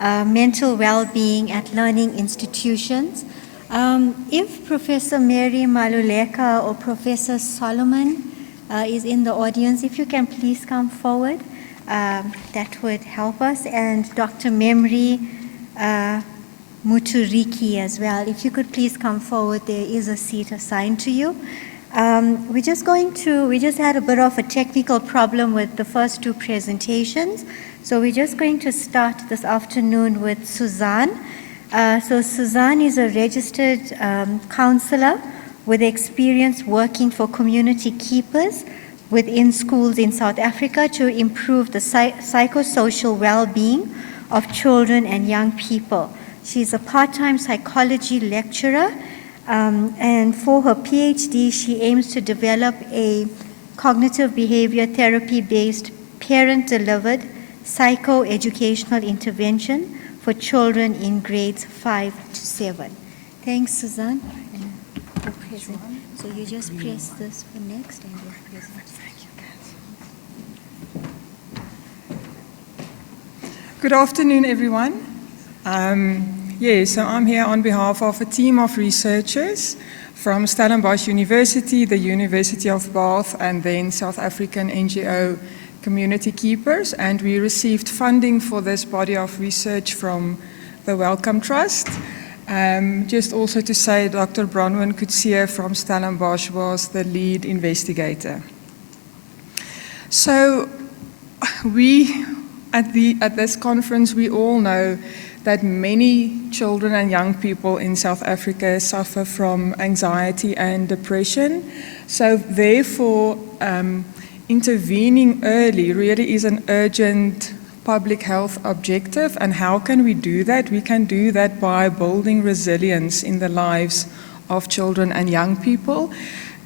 mental well-being at learning institutions. If Professor Mary Maluleka or Professor Solomon is in the audience, if you can please come forward, that would help us. And Dr. Memri Muturiki as well. If you could please come forward, there is a seat assigned to you. We just had a bit of a technical problem with the first two presentations. So we're just going to start this afternoon with Suzanne. So Suzanne is a registered counselor with experience working for community keepers within schools in South Africa to improve the psychosocial well-being of children and young people. She's a part-time psychology lecturer, and for her PhD, she aims to develop a cognitive behavior therapy-based parent-delivered psychoeducational intervention for children in grades 5 to 7. Thanks, Suzanne. So you just press this for next and you'll present. Good afternoon, everyone. So I'm here on behalf of a team of researchers from Stellenbosch University, the University of Bath, and then South African NGO Community Keepers, and we received funding for this body of research from the Wellcome Trust. Just also to say, Dr. Bronwyn Coetzee from Stellenbosch was the lead investigator. So at this conference, we all know that many children and young people in South Africa suffer from anxiety and depression. So therefore, intervening early really is an urgent public health objective. And how can we do that? We can do that by building resilience in the lives of children and young people.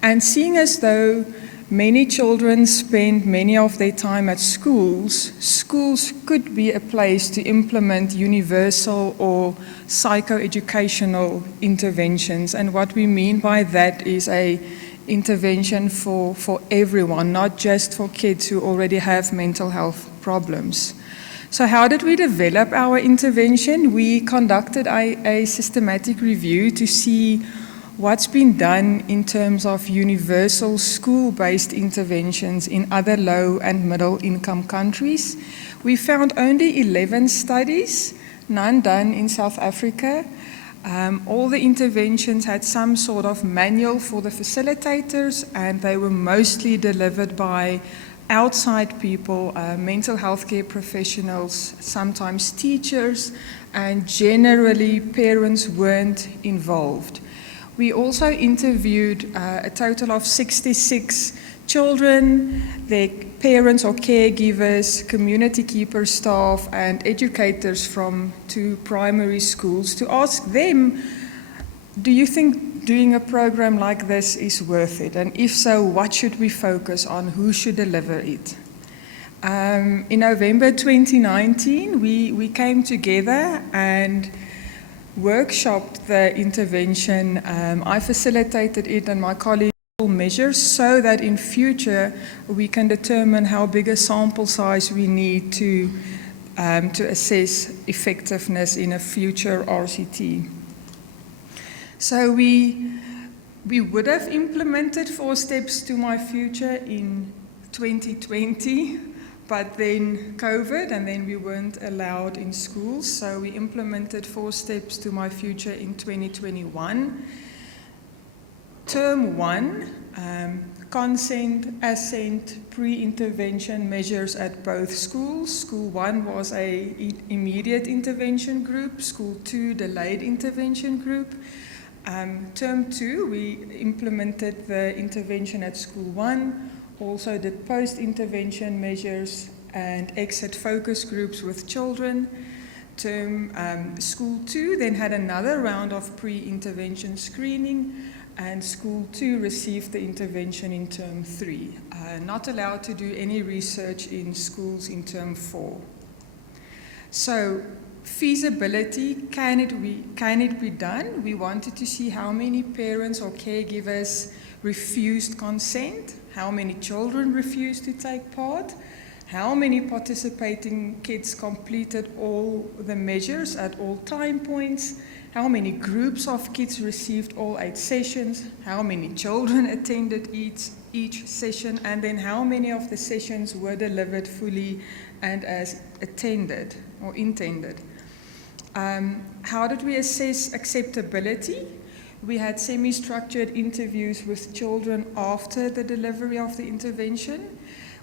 And seeing as though many children spend many of their time at schools, schools could be a place to implement universal or psychoeducational interventions. And what we mean by that is a intervention for everyone, not just for kids who already have mental health problems. So how did we develop our intervention? We conducted a systematic review to see what's been done in terms of universal school-based interventions in other low and middle-income countries. We found only 11 studies, none done in South Africa. All the interventions had some sort of manual for the facilitators, and they were mostly delivered by outside people, mental health care professionals, sometimes teachers, and generally parents weren't involved. We also interviewed a total of 66 children, their parents or caregivers, community keeper staff, and educators from 2 primary schools to ask them, do you think doing a program like this is worth it? And if so, what should we focus on? Who should deliver it? In November 2019, we came together and workshopped the intervention. I facilitated it and my colleagues measures so that in future we can determine how big a sample size we need to assess effectiveness in a future RCT. So we would have implemented 4 steps to my future in 2020, but then COVID, and then we weren't allowed in schools, so we implemented 4 steps to my future in 2021. Term 1, consent, assent, pre-intervention measures at both schools. School 1 was an immediate intervention group, School 2 delayed intervention group. Term 2, we implemented the intervention at School 1, also did post-intervention measures and exit focus groups with children. School 2 then had another round of pre-intervention screening, and School 2 received the intervention in Term 3. Not allowed to do any research in schools in Term 4. So, feasibility, can it be done? We wanted to see how many parents or caregivers refused consent, how many children refused to take part, how many participating kids completed all the measures at all time points, how many groups of kids received all 8 sessions, how many children attended each session, and then how many of the sessions were delivered fully and as attended or intended. How did we assess acceptability? We had semi-structured interviews with children after the delivery of the intervention.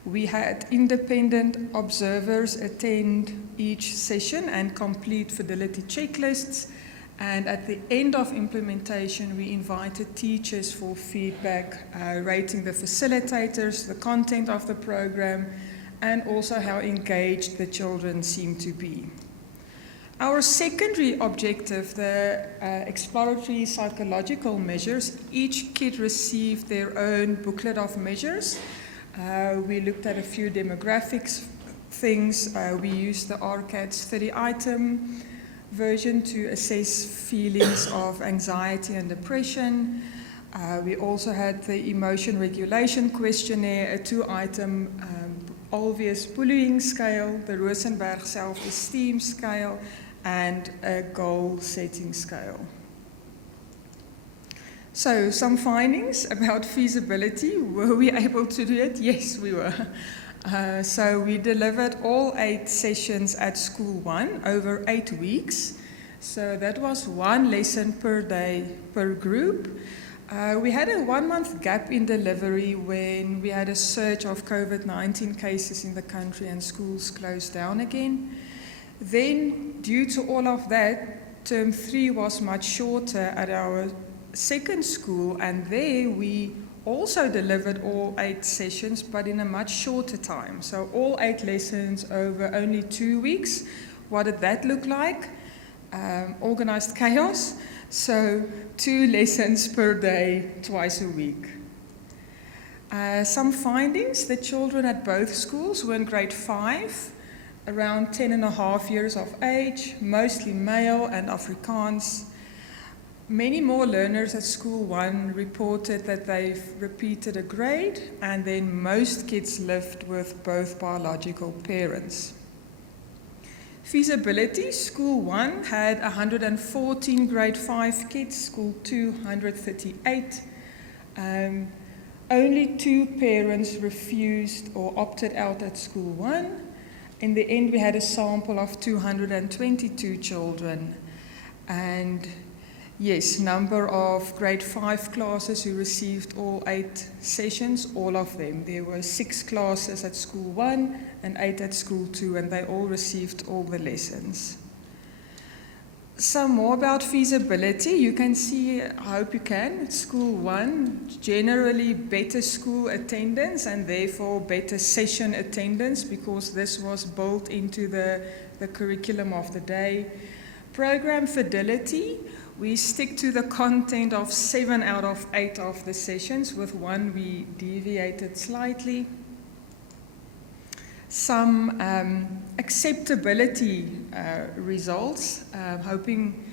We had independent observers attend each session and complete fidelity checklists. And at the end of implementation, we invited teachers for feedback, rating the facilitators, the content of the program, and also how engaged the children seemed to be. Our secondary objective, the exploratory psychological measures, each kid received their own booklet of measures. We looked at a few demographics things. We used the RCAT's 30-item version to assess feelings of anxiety and depression. We also had the emotion regulation questionnaire, a 2-item Alveus bullying scale, the Rosenberg self-esteem scale, and a goal-setting scale. So, some findings about feasibility. Were we able to do it? Yes, we were. So we delivered all 8 sessions at School 1 over 8 weeks. So that was 1 lesson per day per group. We had a 1-month gap in delivery when we had a surge of COVID-19 cases in the country and schools closed down again. Then, due to all of that, term 3 was much shorter at our second school, and there we also delivered all 8 sessions, but in a much shorter time. So all 8 lessons over only 2 weeks. What did that look like? Organized chaos. So 2 lessons per day, twice a week. Some findings: the children at both schools were in grade 5, around 10.5 years of age, mostly male and Afrikaans. Many more learners at School 1 reported that they've repeated a grade, and then most kids lived with both biological parents. Feasibility: School 1 had 114 grade 5 kids, School 2 138. Only 2 parents refused or opted out at School 1. In the end, we had a sample of 222 children, and yes, number of grade 5 classes who received all 8 sessions, all of them. There were 6 classes at School 1 and 8 at School 2, and they all received all the lessons. Some more about feasibility. You can see, I hope you can, at School 1, generally better school attendance and therefore better session attendance, because this was built into the curriculum of the day. Program fidelity: we stick to the content of 7 out of 8 of the sessions, with 1 we deviated slightly. Some acceptability results. Hoping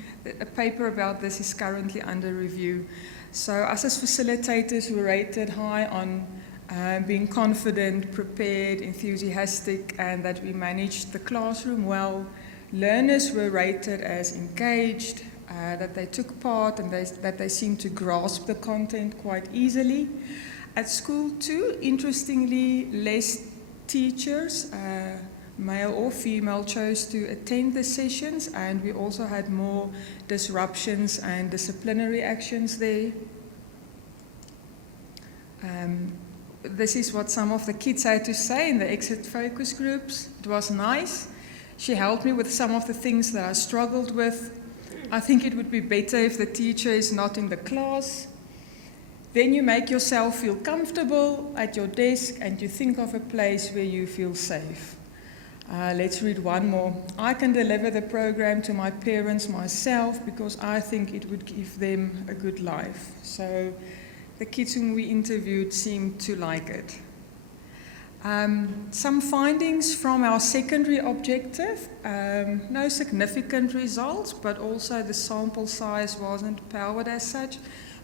a paper about this is currently under review. So us as facilitators were rated high on being confident, prepared, enthusiastic, and that we managed the classroom well. Learners were rated as engaged, that they took part and that they seemed to grasp the content quite easily. At School 2, interestingly, less teachers, male or female, chose to attend the sessions, and we also had more disruptions and disciplinary actions there. This is what some of the kids had to say in the exit focus groups. It was nice. She helped me with some of the things that I struggled with. I think it would be better if the teacher is not in the class. Then you make yourself feel comfortable at your desk and you think of a place where you feel safe. Let's read one more. I can deliver the program to my parents myself because I think it would give them a good life. So the kids whom we interviewed seemed to like it. Some findings from our secondary objective. No significant results, but also the sample size wasn't powered as such.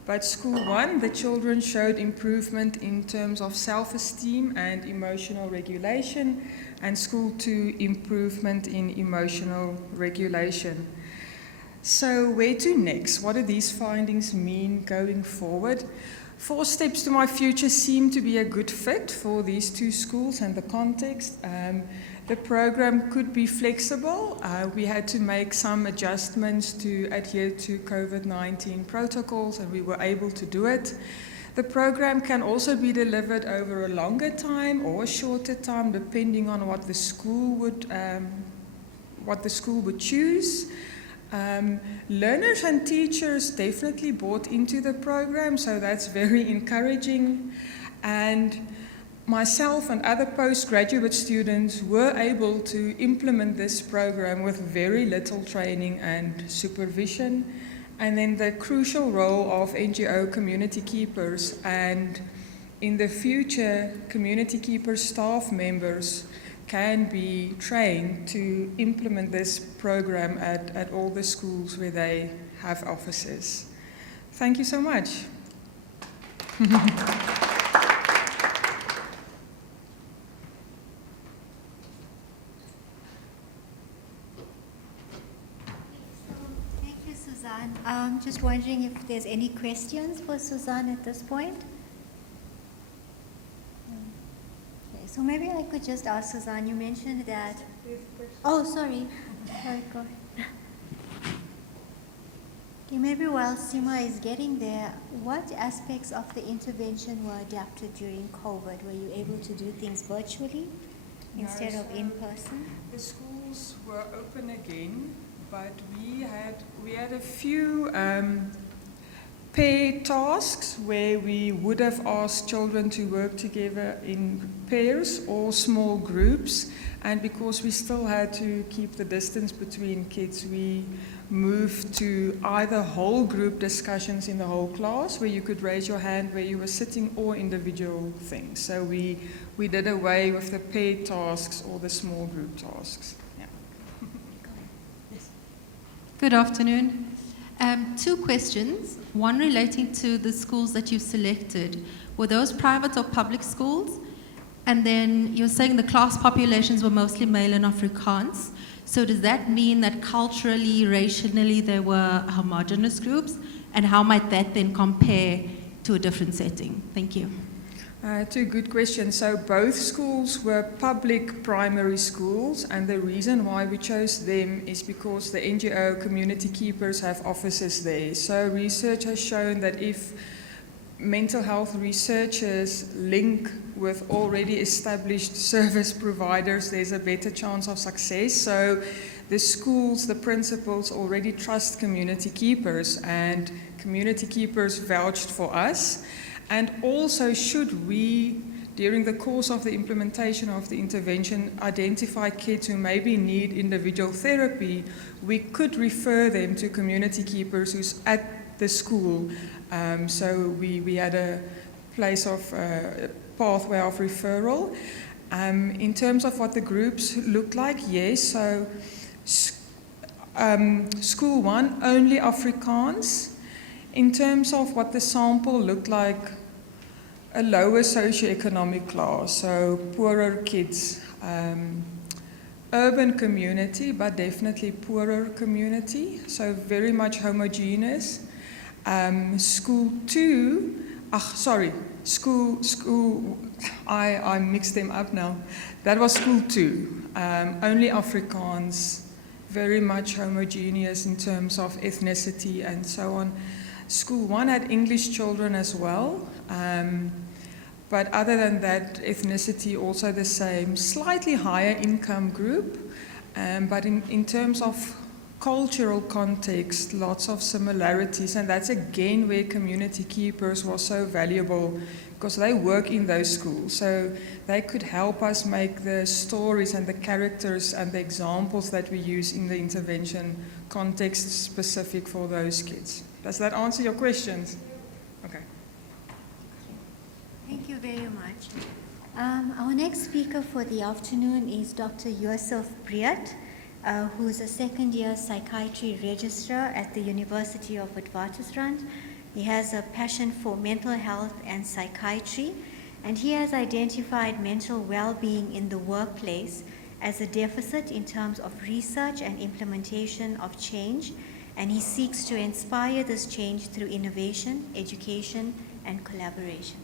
But school 1, the children showed improvement in terms of self-esteem and emotional regulation, and school 2, improvement in emotional regulation. So where to next? What do these findings mean going forward? 4 Steps to My Future seem to be a good fit for these 2 schools and the context. The program could be flexible. We had to make some adjustments to adhere to COVID-19 protocols, and we were able to do it. The program can also be delivered over a longer time or a shorter time, depending on what the school would choose. Learners and teachers definitely bought into the program, so that's very encouraging. And myself and other postgraduate students were able to implement this program with very little training and supervision. And then the crucial role of NGO community keepers, and in the future, community keeper staff members can be trained to implement this program at all the schools where they have offices. Thank you so much. Thank you, Suzanne. Just wondering if there's any questions for Suzanne at this point? Okay, so maybe I could just ask Suzanne, you mentioned that... Oh, sorry. Sorry, go ahead. Okay, maybe while Sima is getting there, what aspects of the intervention were adapted during COVID? Were you able to do things virtually instead of in person? The schools were open again, but we had a few pair tasks where we would have asked children to work together in pairs or small groups, and because we still had to keep the distance between kids, we moved to either whole group discussions in the whole class where you could raise your hand where you were sitting, or individual things. So we did away with the pair tasks or the small group tasks. Yeah. Yes. Good afternoon. 2 questions, one relating to the schools that you selected. Were those private or public schools? And then you're saying the class populations were mostly male and Afrikaans. So does that mean that culturally, racially, they were homogenous groups? And how might that then compare to a different setting? Thank you. 2 good questions. So both schools were public primary schools, and the reason why we chose them is because the NGO community keepers have offices there. So research has shown that if mental health researchers link with already established service providers, there's a better chance of success. So the schools, the principals already trust community keepers, and community keepers vouched for us. And also, should we, during the course of the implementation of the intervention, identify kids who maybe need individual therapy, we could refer them to community keepers who's at the school. So we had a place of pathway of referral. In terms of what the groups looked like, yes. So school 1, only Afrikaans. In terms of what the sample looked like, a lower socioeconomic class, so poorer kids, urban community, but definitely poorer community, so very much homogeneous. School 2, I mixed them up now. That was school 2, only Afrikaans, very much homogeneous in terms of ethnicity and so on. School 1 had English children as well, but other than that, ethnicity also the same, slightly higher income group, but in terms of cultural context, lots of similarities, and that's again where community keepers was so valuable, because they work in those schools, so they could help us make the stories and the characters and the examples that we use in the intervention context specific for those kids. Does that answer your questions? Okay. Thank you very much. Our next speaker for the afternoon is Dr. Yusuf Briat, who's a second-year psychiatry registrar at the University of Witwatersrand. He has a passion for mental health and psychiatry, and he has identified mental well-being in the workplace as a deficit in terms of research and implementation of change, and he seeks to inspire this change through innovation, education, and collaboration.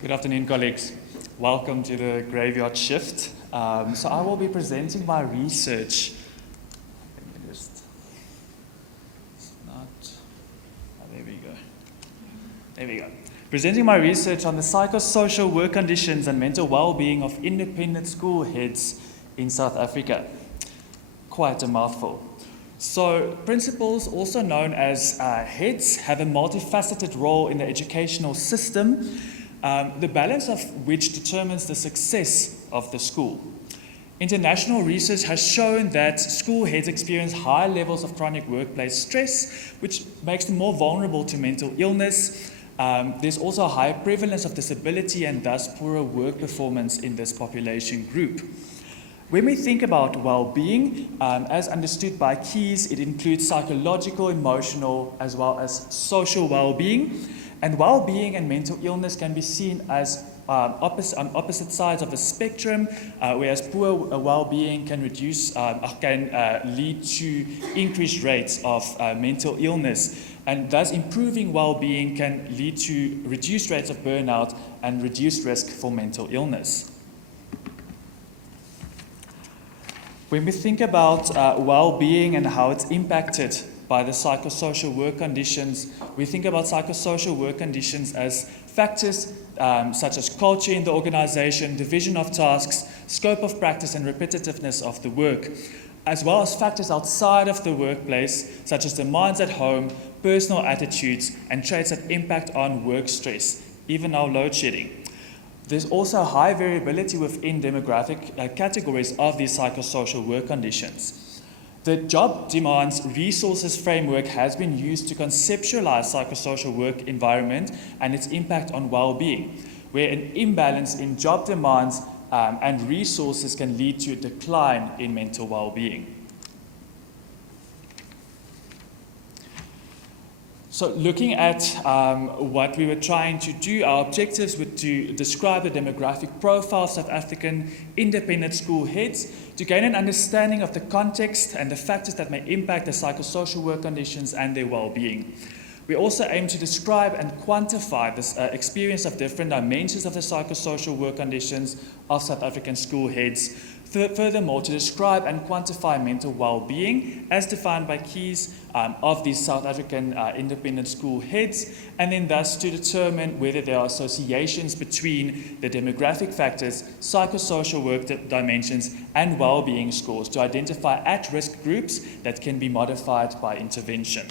Good afternoon, colleagues. Welcome to the Graveyard Shift. So I will be presenting my research. Let me just, it's not, oh, there we go. There we go. Presenting my research on the psychosocial work conditions and mental well-being of independent school heads in South Africa. Quite a mouthful. So principals, also known as heads, have a multifaceted role in the educational system, the balance of which determines the success of the school. International research has shown that school heads experience high levels of chronic workplace stress, which makes them more vulnerable to mental illness. There's also a high prevalence of disability and thus poorer work performance in this population group. When we think about well-being, as understood by Keyes, it includes psychological, emotional, as well as social well-being. And well-being and mental illness can be seen as on opposite sides of the spectrum, whereas poor well-being can lead to increased rates of mental illness. And thus improving well-being can lead to reduced rates of burnout and reduced risk for mental illness. When we think about well-being and how it's impacted by the psychosocial work conditions, we think about psychosocial work conditions as factors such as culture in the organization, division of tasks, scope of practice and repetitiveness of the work, as well as factors outside of the workplace such as demands at home, personal attitudes and traits that impact on work stress, even now load shedding. There's also high variability within demographic categories of these psychosocial work conditions. The job demands resources framework has been used to conceptualize psychosocial work environment and its impact on well-being, where an imbalance in job demands and resources can lead to a decline in mental well-being. So looking at what we were trying to do, our objectives were to describe the demographic profile of South African independent school heads to gain an understanding of the context and the factors that may impact the psychosocial work conditions and their well-being. We also aim to describe and quantify this experience of different dimensions of the psychosocial work conditions of South African school heads. Furthermore, to describe and quantify mental well-being as defined by Keyes of these South African independent school heads, and then thus to determine whether there are associations between the demographic factors, psychosocial work dimensions, and well-being scores to identify at-risk groups that can be modified by intervention.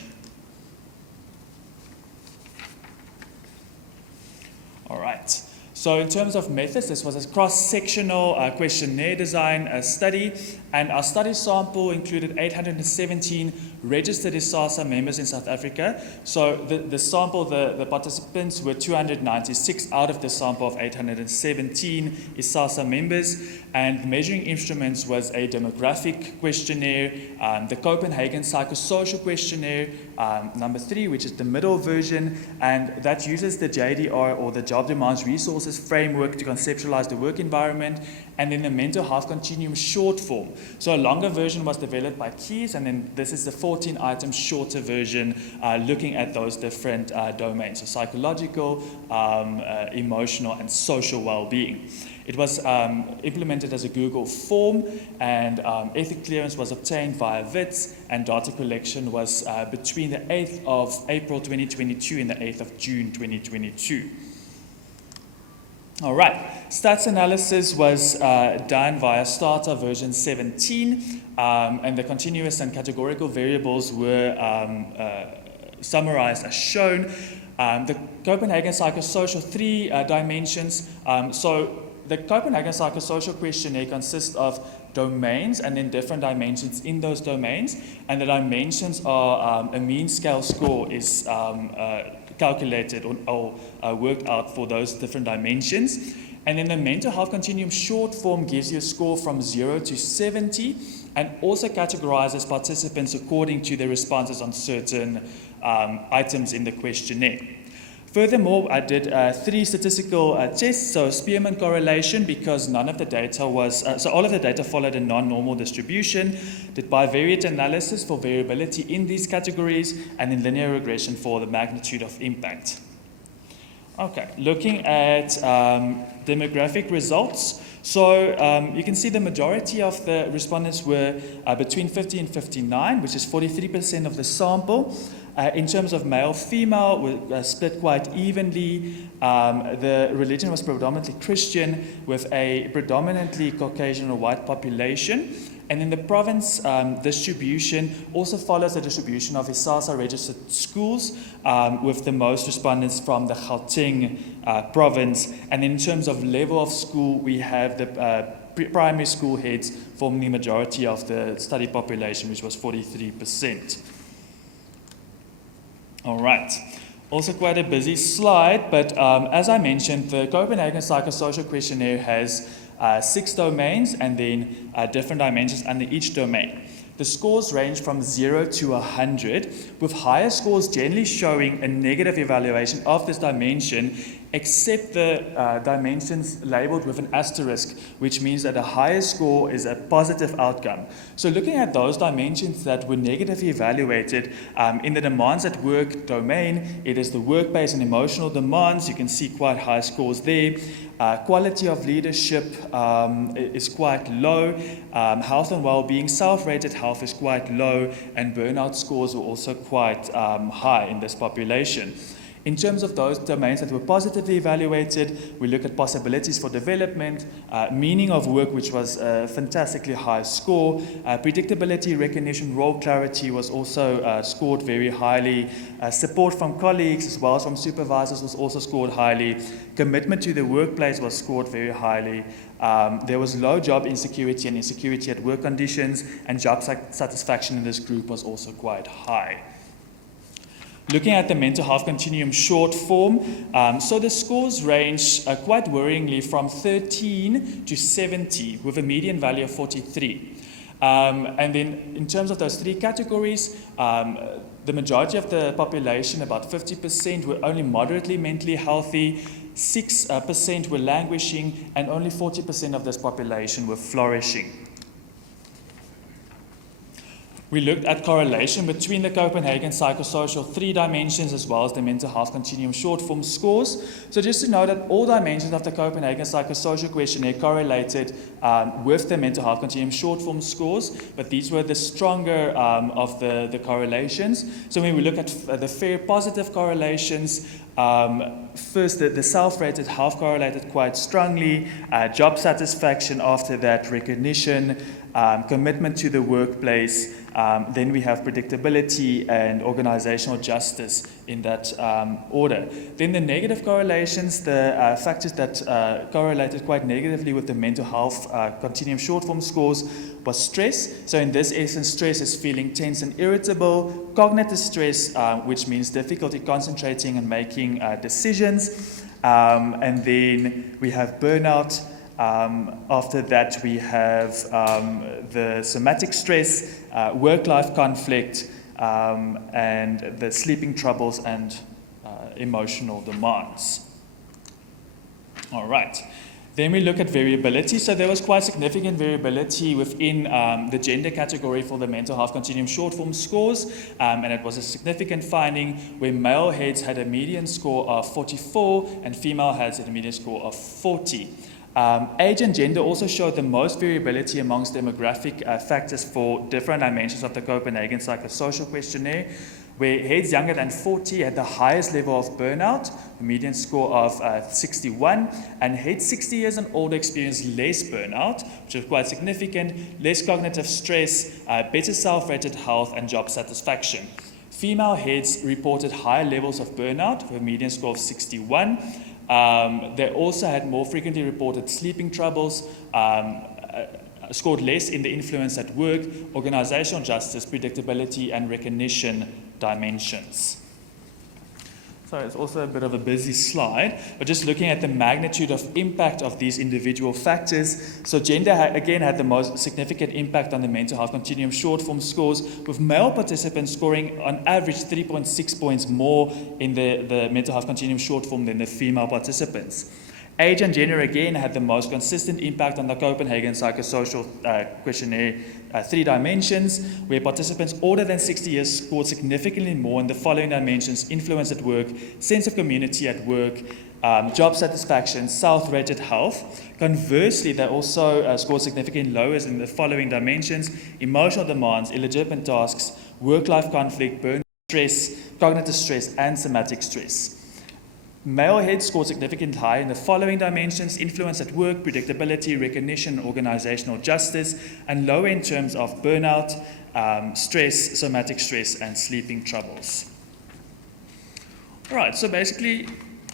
All right. So in terms of methods, this was a cross-sectional questionnaire design study, and our study sample included 817 registered ISASA members in South Africa. So the sample, the participants were 296 out of the sample of 817 ISASA members, and the measuring instruments was a demographic questionnaire, the Copenhagen Psychosocial Questionnaire, number 3, which is the middle version, and that uses the JDR, or the Job Demands Resources Framework, to conceptualize the work environment, and then the mental health continuum short form. So a longer version was developed by Keyes, and then this is the 14-item shorter version looking at those different domains, so psychological, emotional, and social well-being. It was implemented as a Google form, and ethic clearance was obtained via WITS, and data collection was between the 8th of April 2022 and the 8th of June 2022. All right, stats analysis was done via Starter version 17, and the continuous and categorical variables were summarized as shown. The Copenhagen Psychosocial 3 dimensions. So the Copenhagen Psychosocial Questionnaire consists of domains and then different dimensions in those domains, and the dimensions are a mean scale score is calculated or worked out for those different dimensions. And then the mental health continuum short form gives you a score from 0 to 70 and also categorizes participants according to their responses on certain items in the questionnaire. Furthermore, I did 3 statistical tests, so Spearman correlation, because none of the data was, so all of the data followed a non-normal distribution, did bivariate analysis for variability in these categories, and then linear regression for the magnitude of impact. Okay, looking at demographic results. So you can see the majority of the respondents were between 50 and 59, which is 43% of the sample. In terms of male-female, we're split quite evenly. The religion was predominantly Christian with a predominantly Caucasian or white population. And in the province distribution also follows the distribution of ISASA registered schools with the most respondents from the Gauteng province. And in terms of level of school, we have the primary school heads forming the majority of the study population, which was 43%. All right. Also quite a busy slide, but as I mentioned, the Copenhagen Psychosocial Questionnaire has 6 domains and then different dimensions under each domain. The scores range from 0 to 100, with higher scores generally showing a negative evaluation of this dimension, except the dimensions labeled with an asterisk, which means that a higher score is a positive outcome. So looking at those dimensions that were negatively evaluated, in the demands at work domain, it is the work-based and emotional demands. You can see quite high scores there. Quality of leadership is quite low. Health and well-being, self-rated health is quite low, and burnout scores were also quite high in this population. In terms of those domains that were positively evaluated, we look at possibilities for development, meaning of work, which was a fantastically high score, predictability, recognition, role clarity was also scored very highly, support from colleagues as well as from supervisors was also scored highly, commitment to the workplace was scored very highly, there was low job insecurity and insecurity at work conditions, and job satisfaction in this group was also quite high. Looking at the mental health continuum short form, so the scores range quite worryingly from 13 to 70 with a median value of 43. And then in terms of those 3 categories, the majority of the population, about 50%, were only moderately mentally healthy, 6% were languishing, and only 40% of this population were flourishing. We looked at correlation between the Copenhagen Psychosocial 3 dimensions as well as the mental health continuum short form scores. So just to know that all dimensions of the Copenhagen Psychosocial Questionnaire correlated with the mental health continuum short form scores, but these were the stronger of the correlations. So when we look at the fair positive correlations, first the self-rated health correlated quite strongly, job satisfaction after that, recognition, commitment to the workplace, then we have predictability and organizational justice in that order. Then the negative correlations, the factors that correlated quite negatively with the mental health continuum short form scores was stress. So in this essence, stress is feeling tense and irritable, cognitive stress, which means difficulty concentrating and making decisions, and then we have burnout. After that, we have the somatic stress, work-life conflict, and the sleeping troubles and emotional demands. All right. Then we look at variability. So there was quite significant variability within the gender category for the mental health continuum short form scores, and it was a significant finding where male heads had a median score of 44 and female heads had a median score of 40. Age and gender also showed the most variability amongst demographic factors for different dimensions of the Copenhagen Psychosocial Questionnaire, where heads younger than 40 had the highest level of burnout, a median score of 61, and heads 60 years and older experienced less burnout, which is quite significant, less cognitive stress, better self-rated health, and job satisfaction. Female heads reported higher levels of burnout with a median score of 61. They also had more frequently reported sleeping troubles, scored less in the influence at work, organizational justice, predictability, and recognition dimensions. Sorry, it's also a bit of a busy slide, but just looking at the magnitude of impact of these individual factors. So gender, again, had the most significant impact on the mental health continuum short form scores, with male participants scoring on average 3.6 points more in the mental health continuum short form than the female participants. Age and gender again had the most consistent impact on the Copenhagen Psychosocial Questionnaire 3 dimensions, where participants older than 60 years scored significantly more in the following dimensions: influence at work, sense of community at work, job satisfaction, self-rated health. Conversely, they also scored significantly lower in the following dimensions: emotional demands, illegitimate tasks, work-life conflict, burnout, stress, cognitive stress, and somatic stress. Male heads scored significantly higher in the following dimensions: influence at work, predictability, recognition, organizational justice, and lower in terms of burnout, stress, somatic stress, and sleeping troubles. All right, so basically,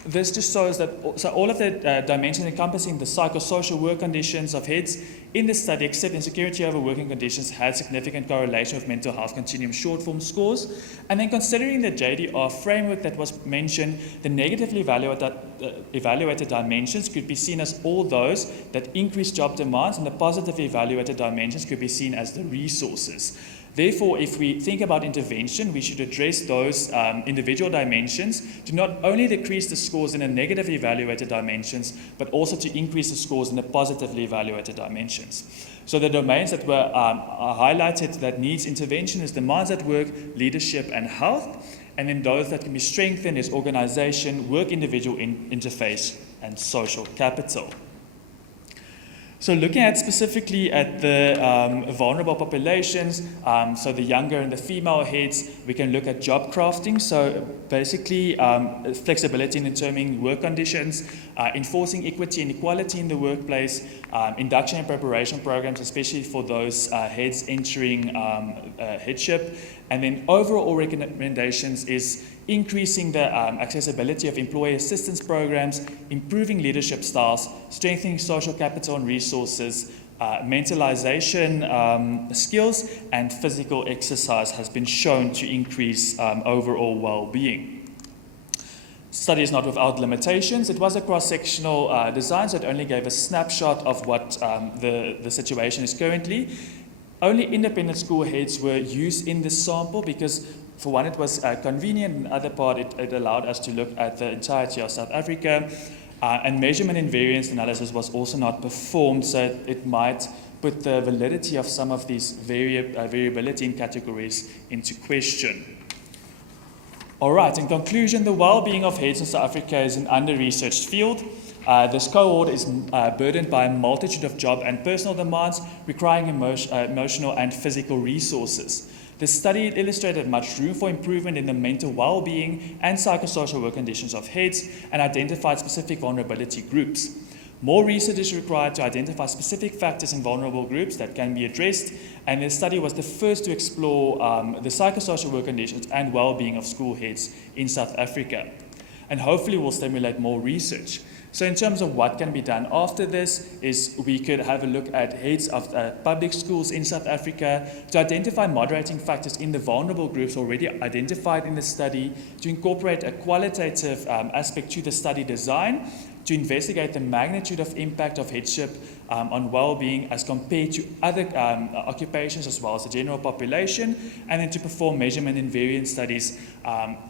this just shows that all of the dimensions encompassing the psychosocial work conditions of heads in the study, except insecurity over working conditions, had significant correlation with mental health continuum short form scores. And then considering the JDR framework that was mentioned, the negatively evaluated dimensions could be seen as all those that increase job demands, and the positively evaluated dimensions could be seen as the resources. Therefore, if we think about intervention, we should address those individual dimensions to not only decrease the scores in the negatively evaluated dimensions, but also to increase the scores in the positively evaluated dimensions. So the domains that were highlighted that needs intervention is demands at work, leadership, and health. And then those that can be strengthened is organization, work-individual interface, and social capital. So looking at specifically at the vulnerable populations, so the younger and the female heads, we can look at job crafting. So basically flexibility in determining work conditions, enforcing equity and equality in the workplace, induction and preparation programs, especially for those heads entering headship. And then overall recommendations is increasing the accessibility of employee assistance programs, improving leadership styles, strengthening social capital and resources, mentalization skills, and physical exercise has been shown to increase overall well-being. Study is not without limitations. It was a cross-sectional design, so it only gave a snapshot of what the situation is currently. Only independent school heads were used in this sample because, for one, it was convenient, and the other part, it allowed us to look at the entirety of South Africa. And measurement and variance analysis was also not performed, so it might put the validity of some of these variability in categories into question. All right, in conclusion, the well-being of heads in South Africa is an under-researched field. This cohort is burdened by a multitude of job and personal demands requiring emotional and physical resources. The study illustrated much room for improvement in the mental well-being and psychosocial work conditions of heads and identified specific vulnerability groups. More research is required to identify specific factors in vulnerable groups that can be addressed, and this study was the first to explore the psychosocial work conditions and well-being of school heads in South Africa, and hopefully will stimulate more research. So in terms of what can be done after this is we could have a look at heads of public schools in South Africa to identify moderating factors in the vulnerable groups already identified in the study, to incorporate a qualitative aspect to the study design, to investigate the magnitude of impact of headship on well-being as compared to other occupations as well as the general population, and then to perform measurement and variance studies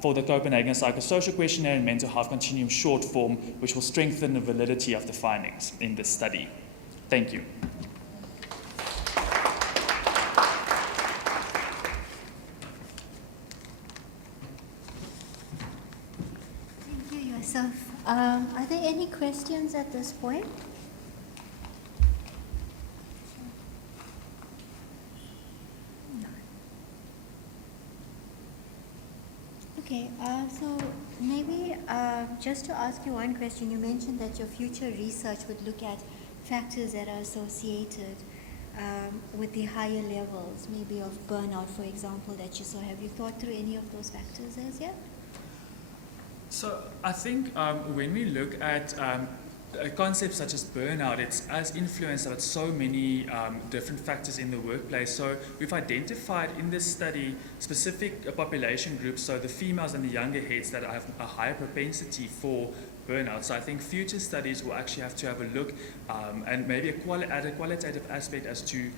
for the Copenhagen Psychosocial Questionnaire and Mental Health Continuum short form, which will strengthen the validity of the findings in this study. Thank you. Thank you, Yusuf. Are there any questions at this point? Okay, so maybe just to ask you one question, you mentioned that your future research would look at factors that are associated with the higher levels, maybe of burnout, for example, that you saw. Have you thought through any of those factors as yet? So I think when we look at a concept such as burnout, it's as influenced by so many different factors in the workplace. So we've identified in this study specific population groups, so the females and the younger heads that have a higher propensity for burnout. So I think future studies will actually have to have a look and maybe add a qualitative aspect as to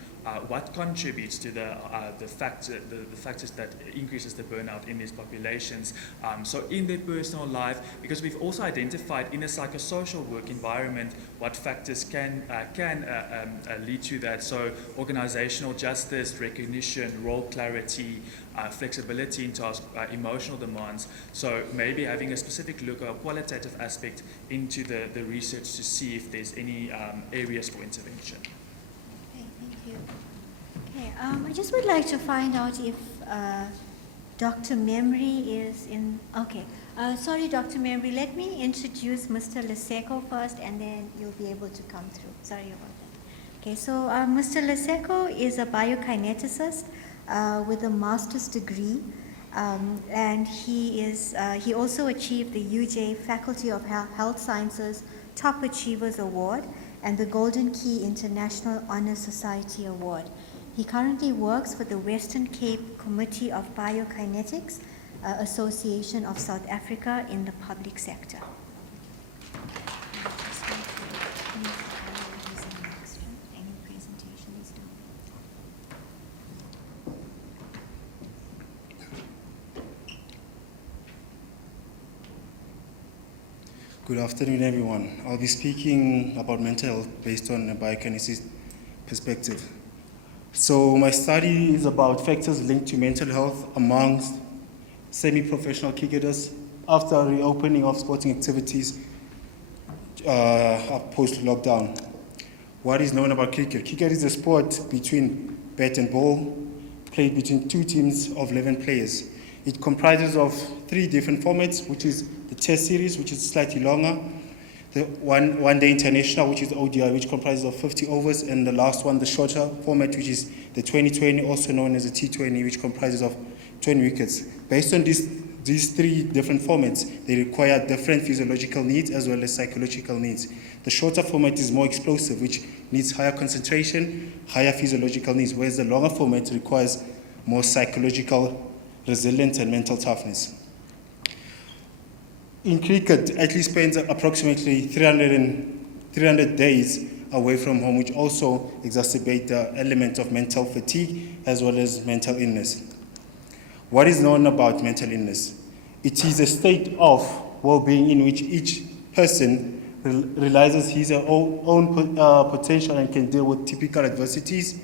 what contributes to the factors that increases the burnout in these populations. So in their personal life, because we've also identified in a psychosocial work environment what factors can lead to that. So organizational justice, recognition, role clarity, flexibility in task, emotional demands. So maybe having a specific look or a qualitative aspect into the research to see if there's any areas for intervention. Okay, thank you. Okay, I just would like to find out if Dr. Memri is in. Okay, sorry, Dr. Memri. Let me introduce Mr. Leseko first, and then you'll be able to come through. Sorry about that. Okay, so Mr. Leseko is a biokineticist with a master's degree, and he also achieved the UJ Faculty of Health Sciences Top Achievers Award and the Golden Key International Honor Society Award. He currently works for the Western Cape Committee of Biokinetics Association of South Africa in the public sector. Any presentations? Good afternoon, everyone. I'll be speaking about mental health based on a biokinesis perspective. So my study is about factors linked to mental health amongst semi-professional cricketers after reopening of sporting activities post-lockdown. What is known about cricket? Cricket is a sport between bat and ball, played between two teams of 11 players. It comprises of 3 different formats, which is the Test series, which is slightly longer, the one-day international, which is ODI, which comprises of 50 overs, and the last one, the shorter format, which is the 2020, also known as the T20, which comprises of 20 wickets. Based on these 3 different formats, they require different physiological needs as well as psychological needs. The shorter format is more explosive, which needs higher concentration, higher physiological needs, whereas the longer format requires more psychological resilience and mental toughness. In cricket, athletes spend approximately 300 days away from home, which also exacerbate the element of mental fatigue as well as mental illness. What is known about mental illness? It is a state of well-being in which each person realizes his own potential and can deal with typical adversities,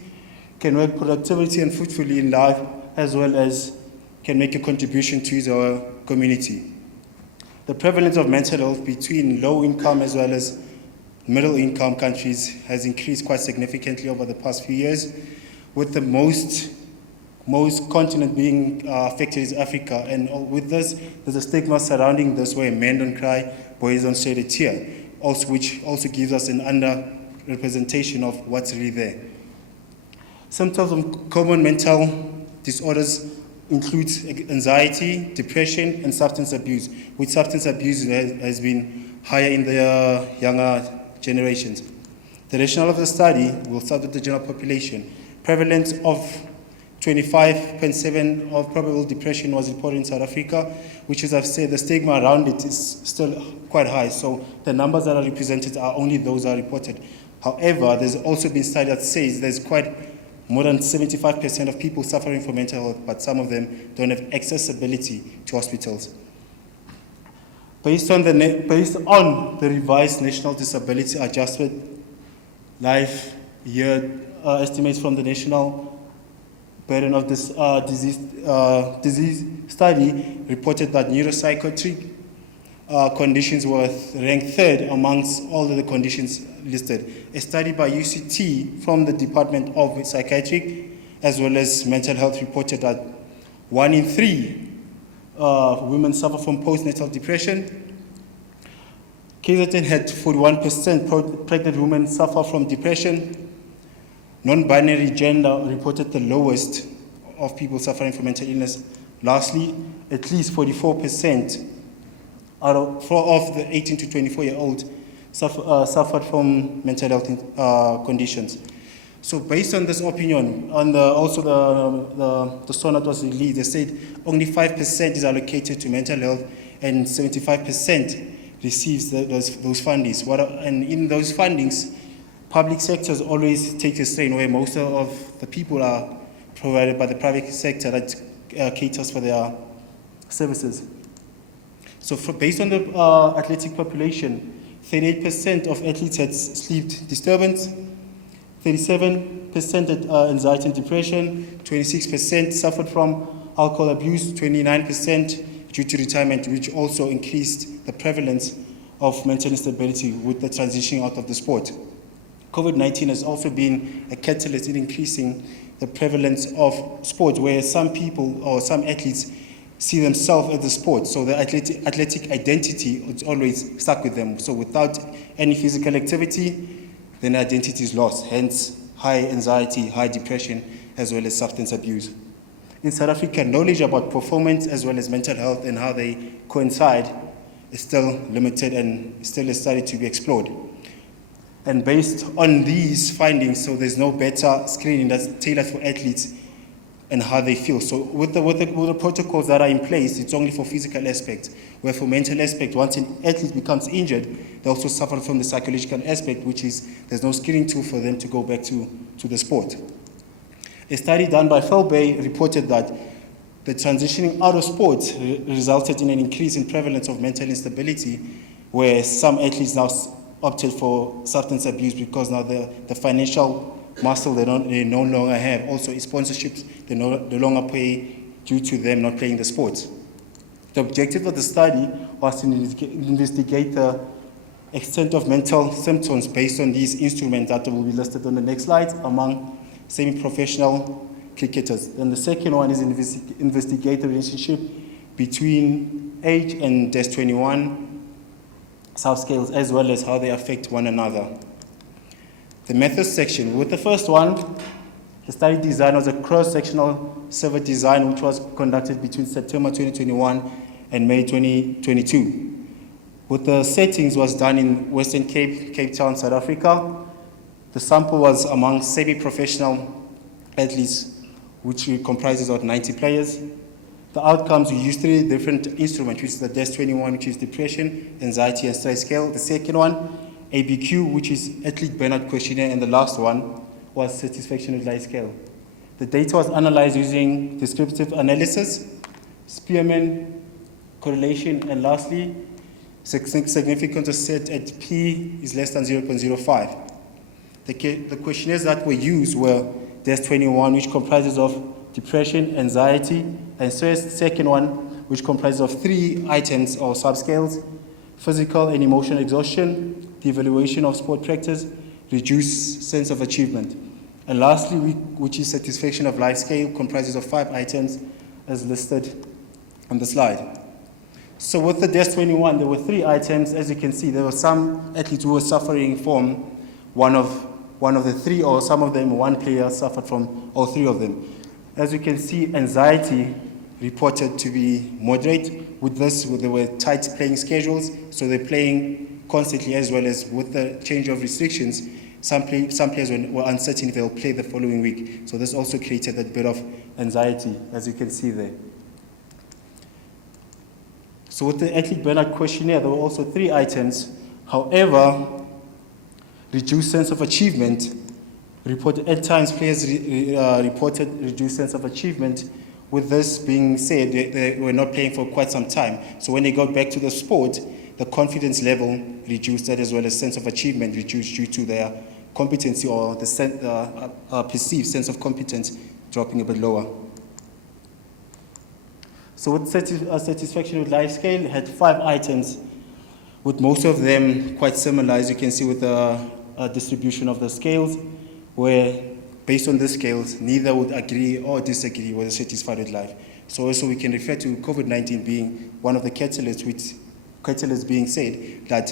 can work productively and fruitfully in life, as well as can make a contribution to his community. The prevalence of mental health between low-income as well as middle-income countries has increased quite significantly over the past few years, with the most continent being affected is Africa. And with this, there's a stigma surrounding this where men don't cry, boys don't shed a tear, which also gives us an underrepresentation of what's really there. Symptoms of common mental disorders includes anxiety, depression, and substance abuse, with substance abuse has been higher in the younger generations. The rationale of the study will start with the general population. Prevalence of 25.7 of probable depression was reported in South Africa, which, as I've said, the stigma around it is still quite high. So the numbers that are represented are only those that are reported. However, there's also been study that says there's quite more than 75% of people suffering from mental health, but some of them don't have accessibility to hospitals. Based on the revised National Disability Adjustment Life Year estimates from the National Burden of this disease study, reported that neuropsychiatric conditions were ranked 3rd amongst all of the conditions listed. A study by UCT from the Department of Psychiatric as well as Mental Health reported that 1 in 3 women suffer from postnatal depression. KZN had 41% pregnant women suffer from depression. Non-binary gender reported the lowest of people suffering from mental illness. Lastly, at least 44% of the 18 to 24-year-old suffered from mental health conditions. So based on this opinion, on the SONA that was released, they said only 5% is allocated to mental health and 75% receives those fundings. And in those fundings, public sectors always take the strain, where most of the people are provided by the private sector that caters for their services. So based on the athletic population, 38% of athletes had sleep disturbance, 37% had anxiety and depression, 26% suffered from alcohol abuse, 29% due to retirement, which also increased the prevalence of mental instability with the transition out of the sport. COVID-19 has also been a catalyst in increasing the prevalence of sport, where some people or some athletes see themselves as the sport. So the athletic identity is always stuck with them. So without any physical activity, then identity is lost. Hence, high anxiety, high depression, as well as substance abuse. In South Africa, knowledge about performance as well as mental health and how they coincide is still limited and still is started to be explored. And based on these findings, so there's no better screening that's tailored for athletes and how they feel. So with the protocols that are in place, it's only for physical aspects, where for mental aspect, once an athlete becomes injured, they also suffer from the psychological aspect, which is there's no screening tool for them to go back to the sport. A study done by Felbay reported that the transitioning out of sports resulted in an increase in prevalence of mental instability, where some athletes now opted for substance abuse because now the financial muscle they no longer have. Also, sponsorships they no longer pay due to them not playing the sports. The objective of the study was to investigate the extent of mental symptoms based on these instruments that will be listed on the next slide among semi-professional cricketers. And the second one is investigate the relationship between age and DES21 subscales, as well as how they affect one another. The methods section. With the first one, the study design was a cross-sectional survey design which was conducted between September 2021 and May 2022. With the settings was done in Western Cape, Cape Town, South Africa. The sample was among semi-professional athletes, which comprises of 90 players. The outcomes, we used 3 different instruments, which is the DES21, which is depression, anxiety, and stress scale. The second one, ABQ, which is Athlete Bernard Questionnaire, and the last one was Satisfaction with Life Scale. The data was analyzed using descriptive analysis, Spearman correlation, and lastly, significance is set at P is less than 0.05. The questionnaires that were used were DES21, which comprises of depression, anxiety, and stress. The second one, which comprises of 3 items or subscales: physical and emotional exhaustion, the evaluation of sport practice, reduced sense of achievement. And lastly, which is satisfaction of life scale, comprises of 5 items as listed on the slide. So with the DES21, there were 3 items. As you can see, there were some athletes who were suffering from one of the 3, or some of them, one player suffered from all 3 of them. As you can see, anxiety reported to be moderate. With this, there were tight playing schedules, so they're playing constantly, as well as with the change of restrictions, some players were uncertain if they'll play the following week. So this also created a bit of anxiety, as you can see there. So with the Athlete Bernard Questionnaire, there were also 3 items. However, reduced sense of achievement reported, at times players reported reduced sense of achievement. With this being said, they were not playing for quite some time. So when they got back to the sport, the confidence level reduced, as well as sense of achievement reduced due to their competency, or the perceived sense of competence dropping a bit lower. So with satisfaction with life scale, it had 5 items, with most of them quite similar, as you can see with the distribution of the scales, where based on the scales, neither would agree or disagree with satisfied with life. So also we can refer to COVID-19 being one of the catalysts, being said that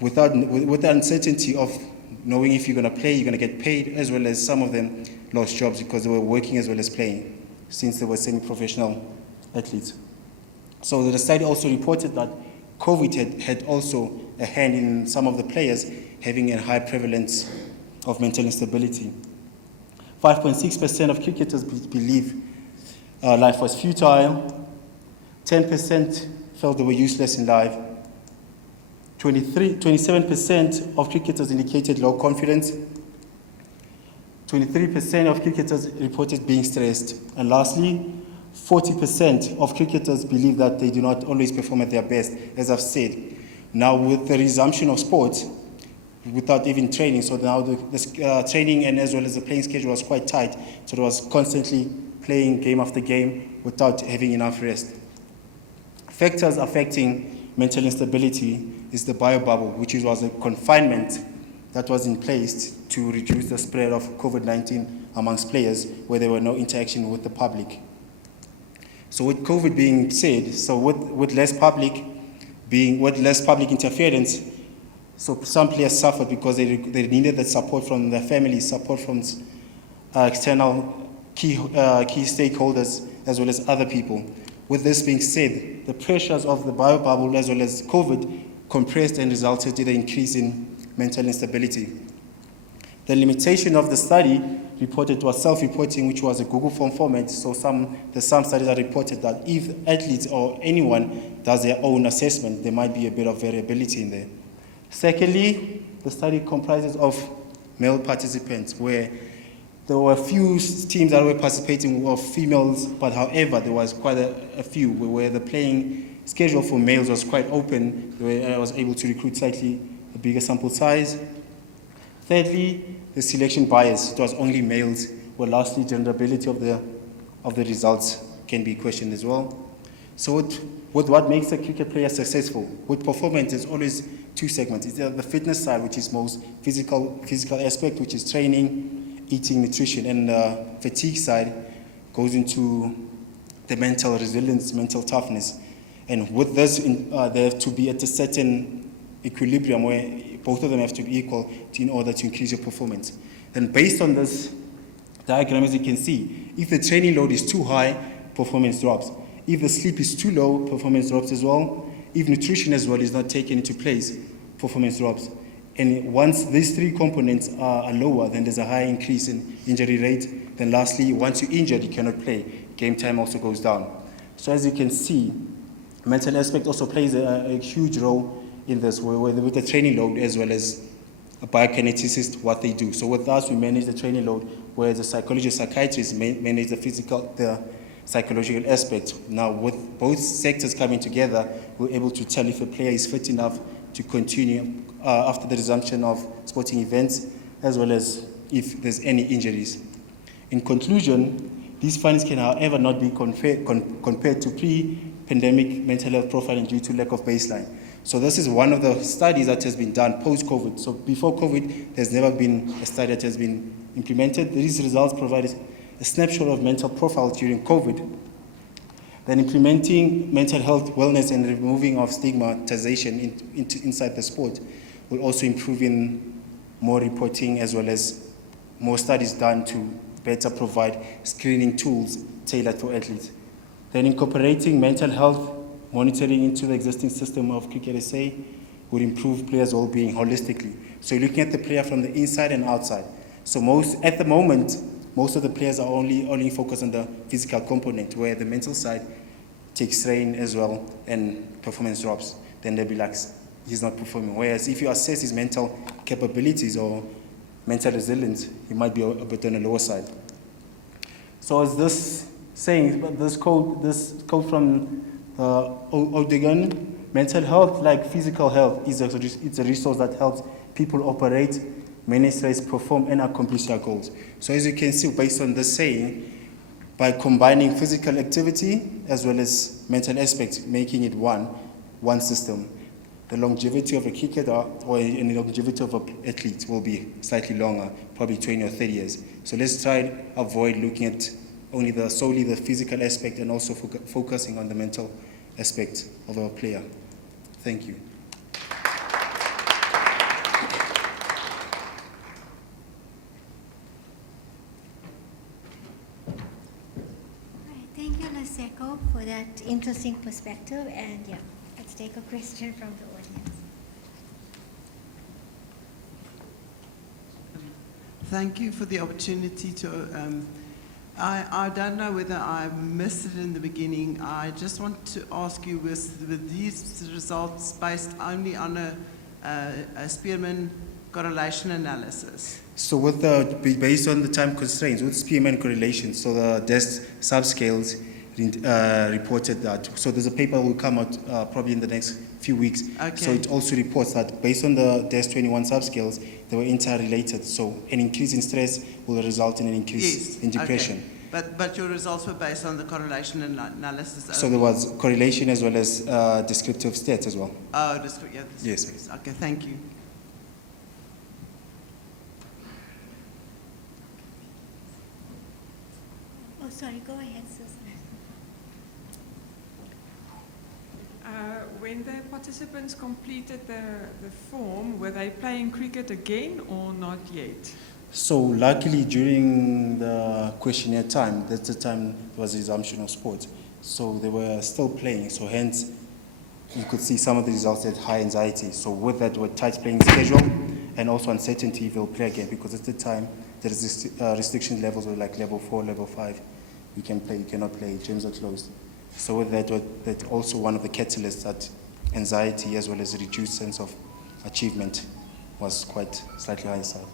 with the uncertainty of knowing if you're going to play, you're going to get paid, as well as some of them lost jobs because they were working as well as playing, since they were semi-professional athletes. So the study also reported that COVID had also a hand in some of the players having a high prevalence of mental instability. 5.6% of cricketers believe life was futile. 10% felt they were useless in life. 27% of cricketers indicated low confidence. 23% of cricketers reported being stressed. And lastly, 40% of cricketers believe that they do not always perform at their best, as I've said. Now, with the resumption of sports, without even training, so now the training and as well as the playing schedule was quite tight, so it was constantly playing game after game without having enough rest. Factors affecting mental instability is the biobubble, which was a confinement that was in place to reduce the spread of COVID-19 amongst players where there were no interaction with the public. So with COVID being said, so with less public interference, so some players suffered because they needed the support from their families, support from external key stakeholders, as well as other people. With this being said, the pressures of the biobubble as well as COVID compressed and resulted in an increase in mental instability. The limitation of the study reported was self-reporting, which was a Google Form format. So some studies are reported that if athletes or anyone does their own assessment, there might be a bit of variability in there. Secondly, the study comprises of male participants, where there were a few teams that were participating of females, but however, there was quite a few where the playing schedule for males was quite open, where I was able to recruit slightly a bigger sample size. Thirdly, the selection bias. It was only males. Well, lastly, genderability of the results can be questioned as well. So with what makes a cricket player successful? With performance, there's always two segments. It's the fitness side, which is most physical aspect, which is training, eating, nutrition, and the fatigue side goes into the mental resilience, mental toughness. And with this, they have to be at a certain equilibrium where both of them have to be equal in order to increase your performance. Then based on this diagram, as you can see, if the training load is too high, performance drops. If the sleep is too low, performance drops as well. If nutrition as well is not taken into place, performance drops. And once these three components are lower, then there's a high increase in injury rate. Then lastly, once you're injured, you cannot play. Game time also goes down. So as you can see, mental aspect also plays a huge role in this, with the training load as well as a biokineticist, what they do. So with us, we manage the training load, whereas the psychologist, psychiatrists manage the psychological aspect. Now, with both sectors coming together, we're able to tell if a player is fit enough to continue after the resumption of sporting events, as well as if there's any injuries. In conclusion, these findings can, however, not be compared to pre-pandemic mental health profiling due to lack of baseline. So this is one of the studies that has been done post-COVID. So before COVID, there's never been a study that has been implemented. These results provide a snapshot of mental profiles during COVID. Then implementing mental health, wellness, and removing of stigmatization inside the sport will also improve in more reporting as well as more studies done to better provide screening tools tailored for athletes. Then incorporating mental health monitoring into the existing system of Cricket SA would improve players' well-being holistically. So you're looking at the player from the inside and outside. So at the moment, most of the players are only focused on the physical component, where the mental side takes strain as well and performance drops. Then they'll be like, he's not performing. Whereas if you assess his mental capabilities or mental resilience, he might be a bit on the lower side. So as this saying, this quote from Odegan, mental health, like physical health, it's a resource that helps people operate, manage stress, perform, and accomplish their goals. So as you can see, based on this saying, by combining physical activity as well as mental aspects, making it one system, the longevity of a cricketer or the longevity of an athlete will be slightly longer, probably 20 or 30 years. So let's try and avoid looking at solely the physical aspect and also focusing on the mental aspect of our player. Thank you. Thank you, Laseko, for that interesting perspective. And yeah, let's take a question from the audience. Thank you for the opportunity to. I don't know whether I missed it in the beginning. I just want to ask you, with these results based only on a Spearman correlation analysis? So based on the time constraints, with Spearman correlation, so the DEST subscales reported that. So there's a paper that will come out probably in the next few weeks. Okay. So it also reports that based on the DEST 21 subscales, they were interrelated. So an increase in stress will result in an increase in depression. Okay. But your results were based on the correlation analysis. So there was correlation as well as descriptive stats as well. Oh, yeah. Yes. Okay, thank you. Oh, sorry, go ahead, Susan. When the participants completed the form, were they playing cricket again or not yet? So luckily during the questionnaire time, that's the time there was resumption of sport. So they were still playing, so hence you could see some of the results had high anxiety. So with that were tight playing schedule and also uncertainty if they'll play again, because at the time the restriction levels were like level 4, level 5. You can play, you cannot play, gyms are closed. So with that also one of the catalysts that anxiety as well as a reduced sense of achievement was quite slightly higher side.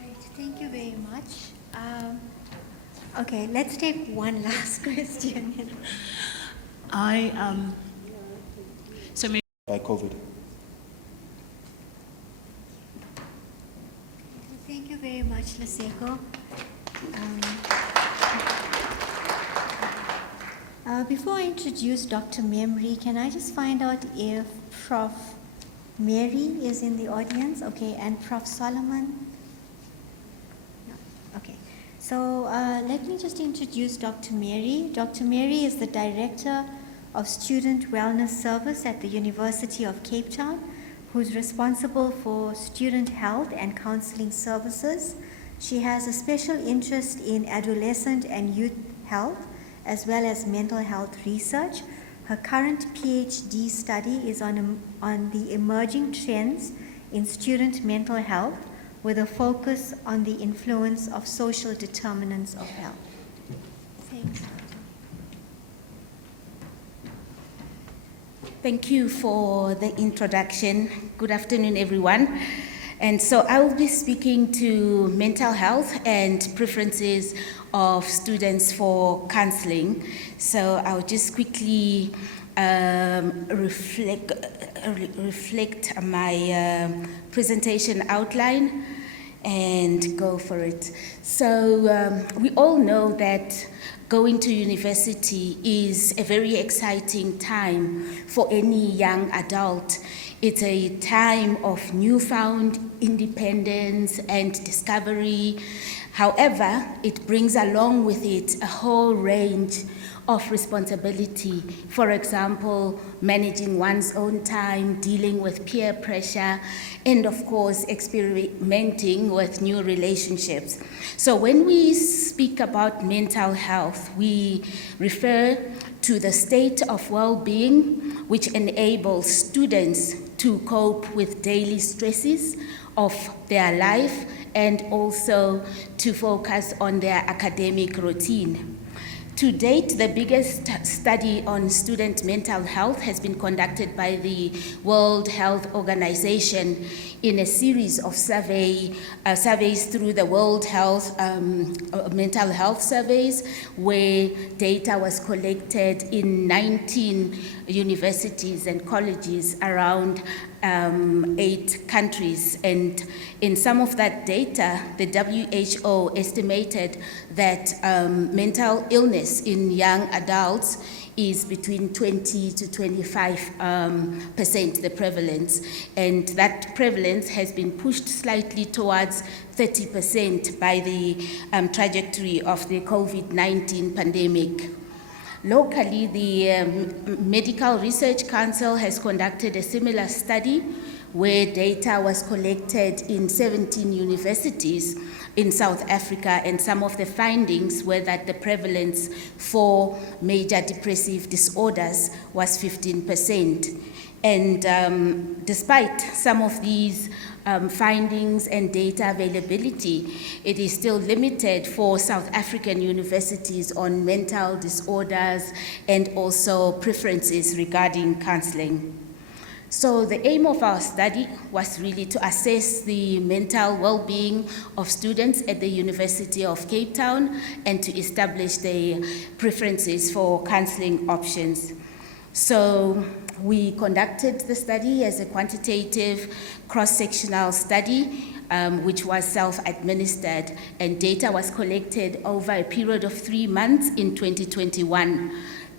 Right, thank you very much. Okay, let's take one last question. By COVID. Thank you very much, Laseko. Before I introduce Dr. Memri, can I just find out if Prof. Mary is in the audience? Okay, and Prof. Solomon? No. Okay. So let me just introduce Dr. Mary. Dr. Mary is the Director of Student Wellness Service at the University of Cape Town, who's responsible for student health and counseling services. She has a special interest in adolescent and youth health, as well as mental health research. Her current PhD study is on the emerging trends in student mental health, with a focus on the influence of social determinants of health. Thanks. Thank you for the introduction. Good afternoon, everyone. And so I will be speaking to mental health and preferences of students for counseling. So I'll just quickly reflect my presentation outline and go for it. So we all know that going to university is a very exciting time for any young adult. It's a time of newfound independence and discovery. However, it brings along with it a whole range of responsibility. For example, managing one's own time, dealing with peer pressure, and of course, experimenting with new relationships. So when we speak about mental health, we refer to the state of well-being which enables students to cope with daily stresses of their life and also to focus on their academic routine. To date, the biggest study on student mental health has been conducted by the World Health Organization in a series of surveys through the World Health Mental Health Surveys, where data was collected in 19 universities and colleges around 8 countries. And in some of that data, the WHO estimated that mental illness in young adults is between 20 to 25% the prevalence. And that prevalence has been pushed slightly towards 30% by the trajectory of the COVID-19 pandemic. Locally, the Medical Research Council has conducted a similar study where data was collected in 17 universities in South Africa, and some of the findings were that the prevalence for major depressive disorders was 15%. And despite some of these findings and data availability, it is still limited for South African universities on mental disorders and also preferences regarding counseling. So the aim of our study was really to assess the mental well-being of students at the University of Cape Town and to establish the preferences for counseling options. So we conducted the study as a quantitative cross-sectional study, which was self-administered, and data was collected over a period of 3 months in 2021.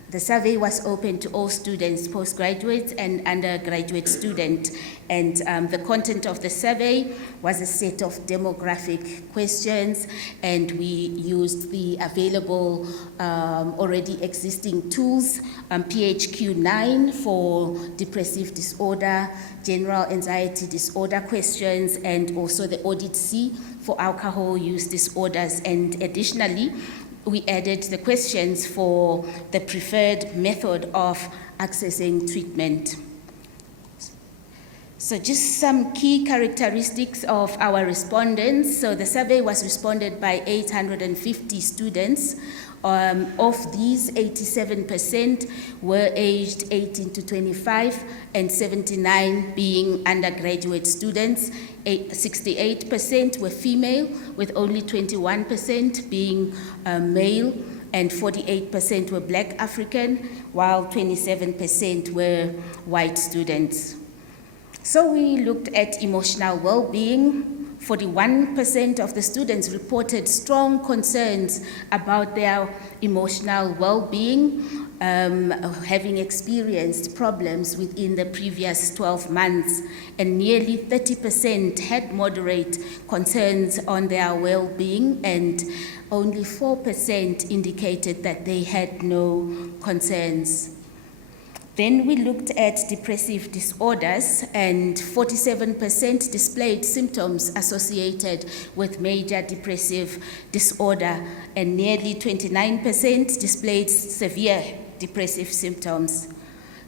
The survey was open to all students, postgraduate and undergraduate students, and the content of the survey was a set of demographic questions, and we used the available already existing tools, PHQ-9 for depressive disorder, general anxiety disorder questions, and also the Audit-C for alcohol use disorders, and additionally, we added the questions for the preferred method of accessing treatment. So just some key characteristics of our respondents. So the survey was responded by 850 students. Of these, 87% were aged 18 to 25 and 79 being undergraduate students. 68% were female, with only 21% being male, and 48% were Black African, while 27% were white students. So we looked at emotional well-being. 41% of the students reported strong concerns about their emotional well-being, having experienced problems within the previous 12 months, and nearly 30% had moderate concerns on their well-being, and only 4% indicated that they had no concerns. Then we looked at depressive disorders, and 47% displayed symptoms associated with major depressive disorder, and nearly 29% displayed severe depressive symptoms.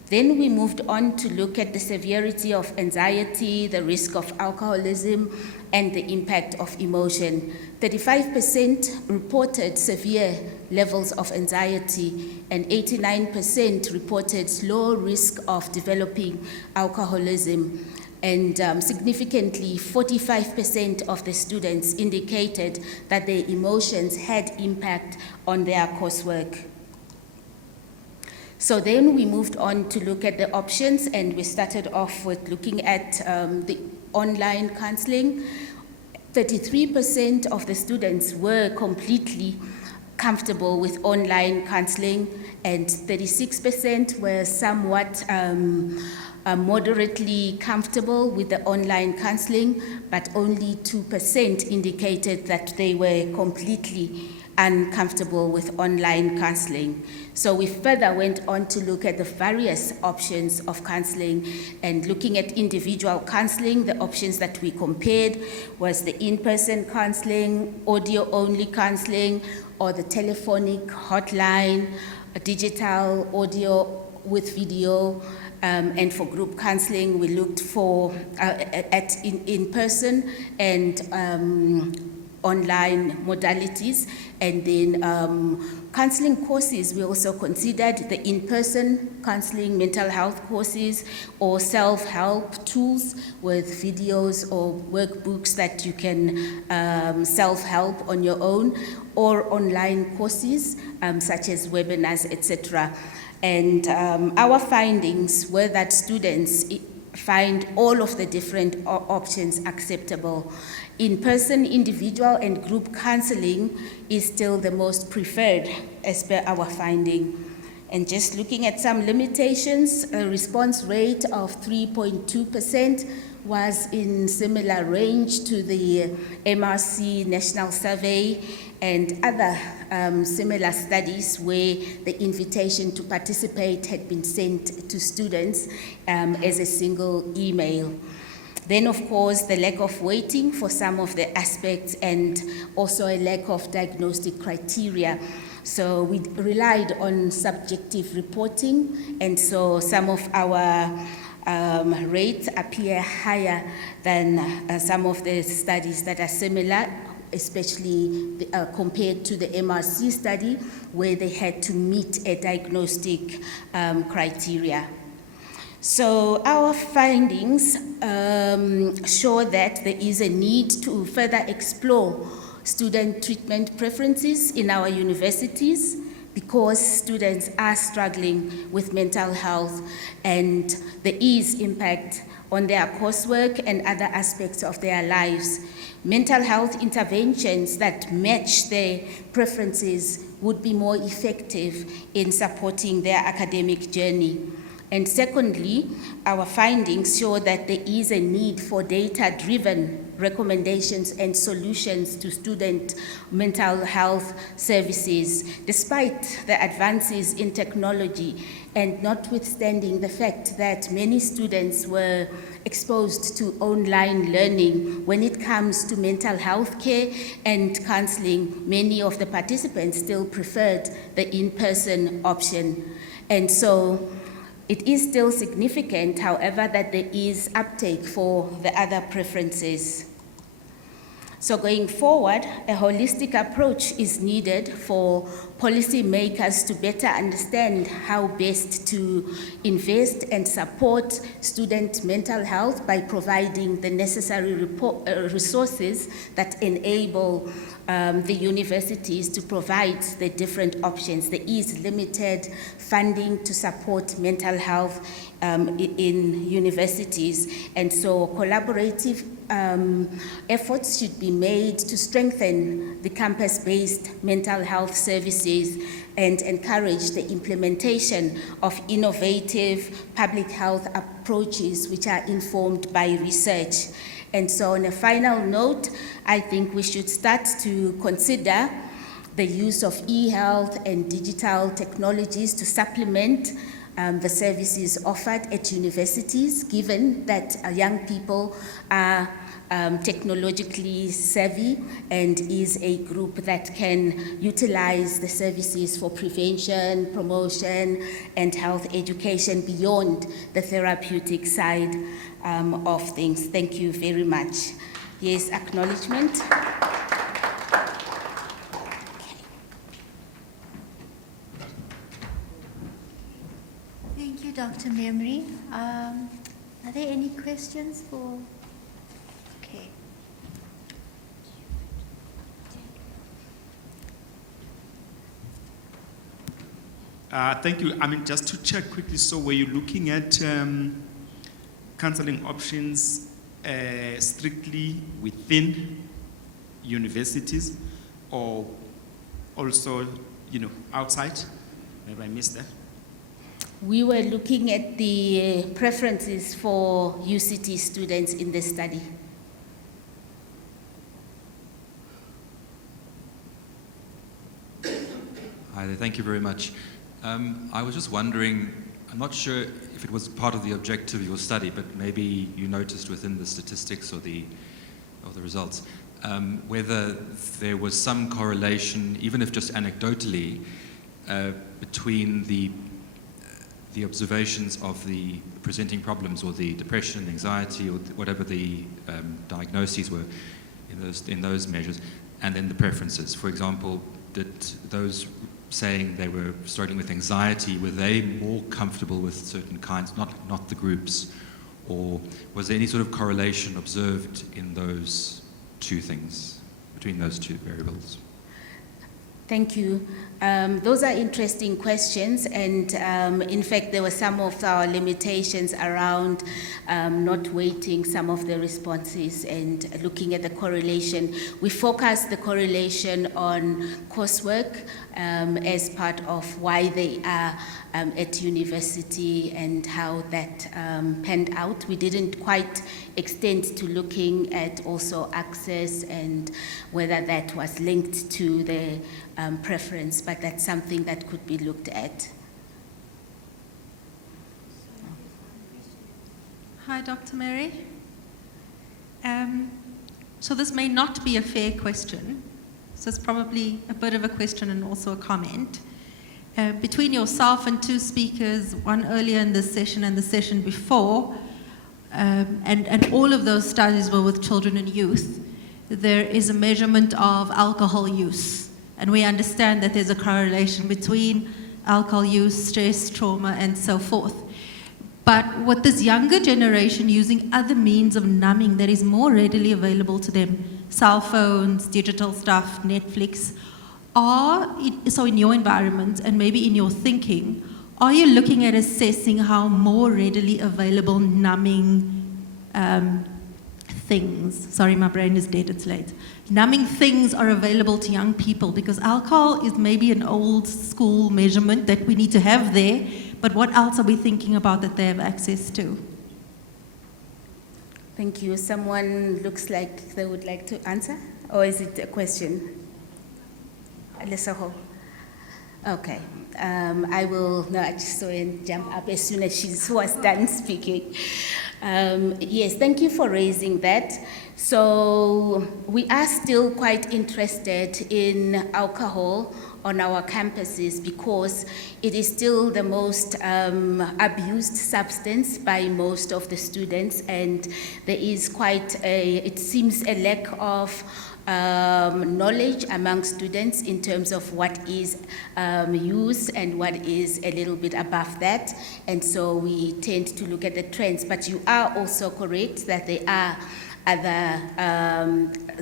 Then we moved on to look at the severity of anxiety, the risk of alcoholism, and the impact of emotion. 35% reported severe levels of anxiety, and 89% reported low risk of developing alcoholism. And significantly, 45% of the students indicated that their emotions had impact on their coursework. So then we moved on to look at the options, and we started off with looking at the online counseling. 33% of the students were completely comfortable with online counseling, and 36% were somewhat moderately comfortable with the online counseling, but only 2% indicated that they were completely uncomfortable with online counseling. So we further went on to look at the various options of counseling, and looking at individual counseling, the options that we compared was the in-person counseling, audio-only counseling, or the telephonic hotline, a digital audio with video, and for group counseling, we looked for at in-person and online modalities. And then counseling courses, we also considered the in-person counseling, mental health courses, or self-help tools with videos or workbooks that you can self-help on your own, or online courses such as webinars, etc. And our findings were that students find all of the different options acceptable. In-person, individual, and group counseling is still the most preferred as per our finding. And just looking at some limitations, a response rate of 3.2% was in similar range to the MRC National Survey and other similar studies where the invitation to participate had been sent to students as a single email. Then, of course, the lack of waiting for some of the aspects, and also a lack of diagnostic criteria. So we relied on subjective reporting, and so some of our rates appear higher than some of the studies that are similar, especially compared to the MRC study, where they had to meet a diagnostic criteria. So our findings show that there is a need to further explore student treatment preferences in our universities, because students are struggling with mental health and there is impact on their coursework and other aspects of their lives. Mental health interventions that match their preferences would be more effective in supporting their academic journey. And secondly, our findings show that there is a need for data-driven recommendations and solutions to student mental health services, despite the advances in technology and notwithstanding the fact that many students were exposed to online learning. When it comes to mental health care and counseling, many of the participants still preferred the in-person option. And so it is still significant, however, that there is uptake for the other preferences. So going forward, a holistic approach is needed for policymakers to better understand how best to invest and support student mental health by providing the necessary resources that enable the universities to provide the different options. There is limited funding to support mental health in universities, and so collaborative efforts should be made to strengthen the campus-based mental health services and encourage the implementation of innovative public health approaches which are informed by research. And so on a final note, I think we should start to consider the use of e-health and digital technologies to supplement the services offered at universities, given that young people are technologically savvy and is a group that can utilize the services for prevention, promotion, and health education beyond the therapeutic side of things. Thank you very much. Yes, acknowledgement. Thank you, Dr. Memory. Are there any questions for? Okay. Thank you. I mean, just to check quickly, so were you looking at counseling options strictly within universities or also, outside? Maybe I missed that. We were looking at the preferences for UCT students in the study. Hi there, thank you very much. I was just wondering, I'm not sure if it was part of the objective of your study, but maybe you noticed within the statistics or the results, whether there was some correlation, even if just anecdotally, between the observations of the presenting problems or the depression, anxiety, or whatever the diagnoses were in those measures, and then the preferences. For example, did those saying they were struggling with anxiety, were they more comfortable with certain kinds, not the groups, or was there any sort of correlation observed in those two things, between those two variables? Thank you. Those are interesting questions, and in fact, there were some of our limitations around not weighting some of the responses and looking at the correlation. We focused the correlation on coursework as part of why they are at university and how that panned out. We didn't quite extend to looking at also access and whether that was linked to the preference, but that's something that could be looked at. Hi, Dr. Mary. So this may not be a fair question. So it's probably a bit of a question and also a comment. between yourself and two speakers, one earlier in this session and the session before, and all of those studies were with children and youth, there is a measurement of alcohol use. And we understand that there's a correlation between alcohol use, stress, trauma, and so forth. But with this younger generation using other means of numbing that is more readily available to them, cell phones, digital stuff, Netflix, so in your environment and maybe in your thinking, are you looking at assessing how more readily available numbing things, sorry, my brain is dead, it's late. Numbing things are available to young people, because alcohol is maybe an old school measurement that we need to have there, but what else are we thinking about that they have access to? Thank you. Someone looks like they would like to answer, or is it a question? Lesotho. Okay. I will, no, I just saw him jump up as soon as she was done speaking. Yes, thank you for raising that. So we are still quite interested in alcohol on our campuses because it is still the most abused substance by most of the students, and there is quite it seems a lack of knowledge among students in terms of what is used and what is a little bit above that, and so we tend to look at the trends. But you are also correct that there are other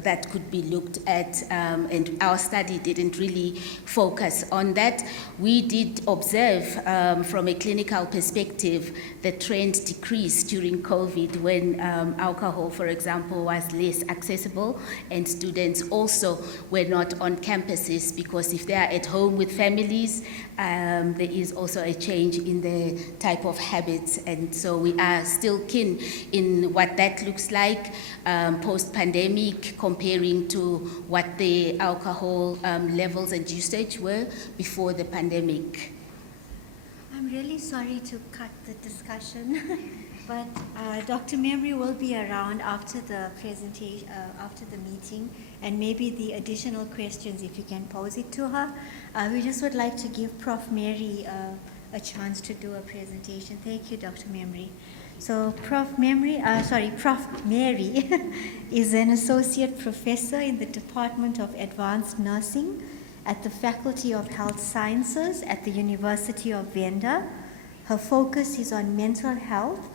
that could be looked at, and our study didn't really focus on that. We did observe from a clinical perspective the trend decreased during COVID when alcohol, for example, was less accessible, and students also were not on campuses because if they are at home with families, there is also a change in the type of habits, and so we are still keen in what that looks like post-pandemic, comparing to what the alcohol levels and usage were before the pandemic. I'm really sorry to cut the discussion, but Dr. Memory will be around after the presentation, after the meeting, and maybe the additional questions if you can pose it to her. We just would like to give Prof. Mary a chance to do a presentation. Thank you, Dr. Memory. So Prof. Mary is an associate professor in the Department of Advanced Nursing at the Faculty of Health Sciences at the University of Venda. Her focus is on mental health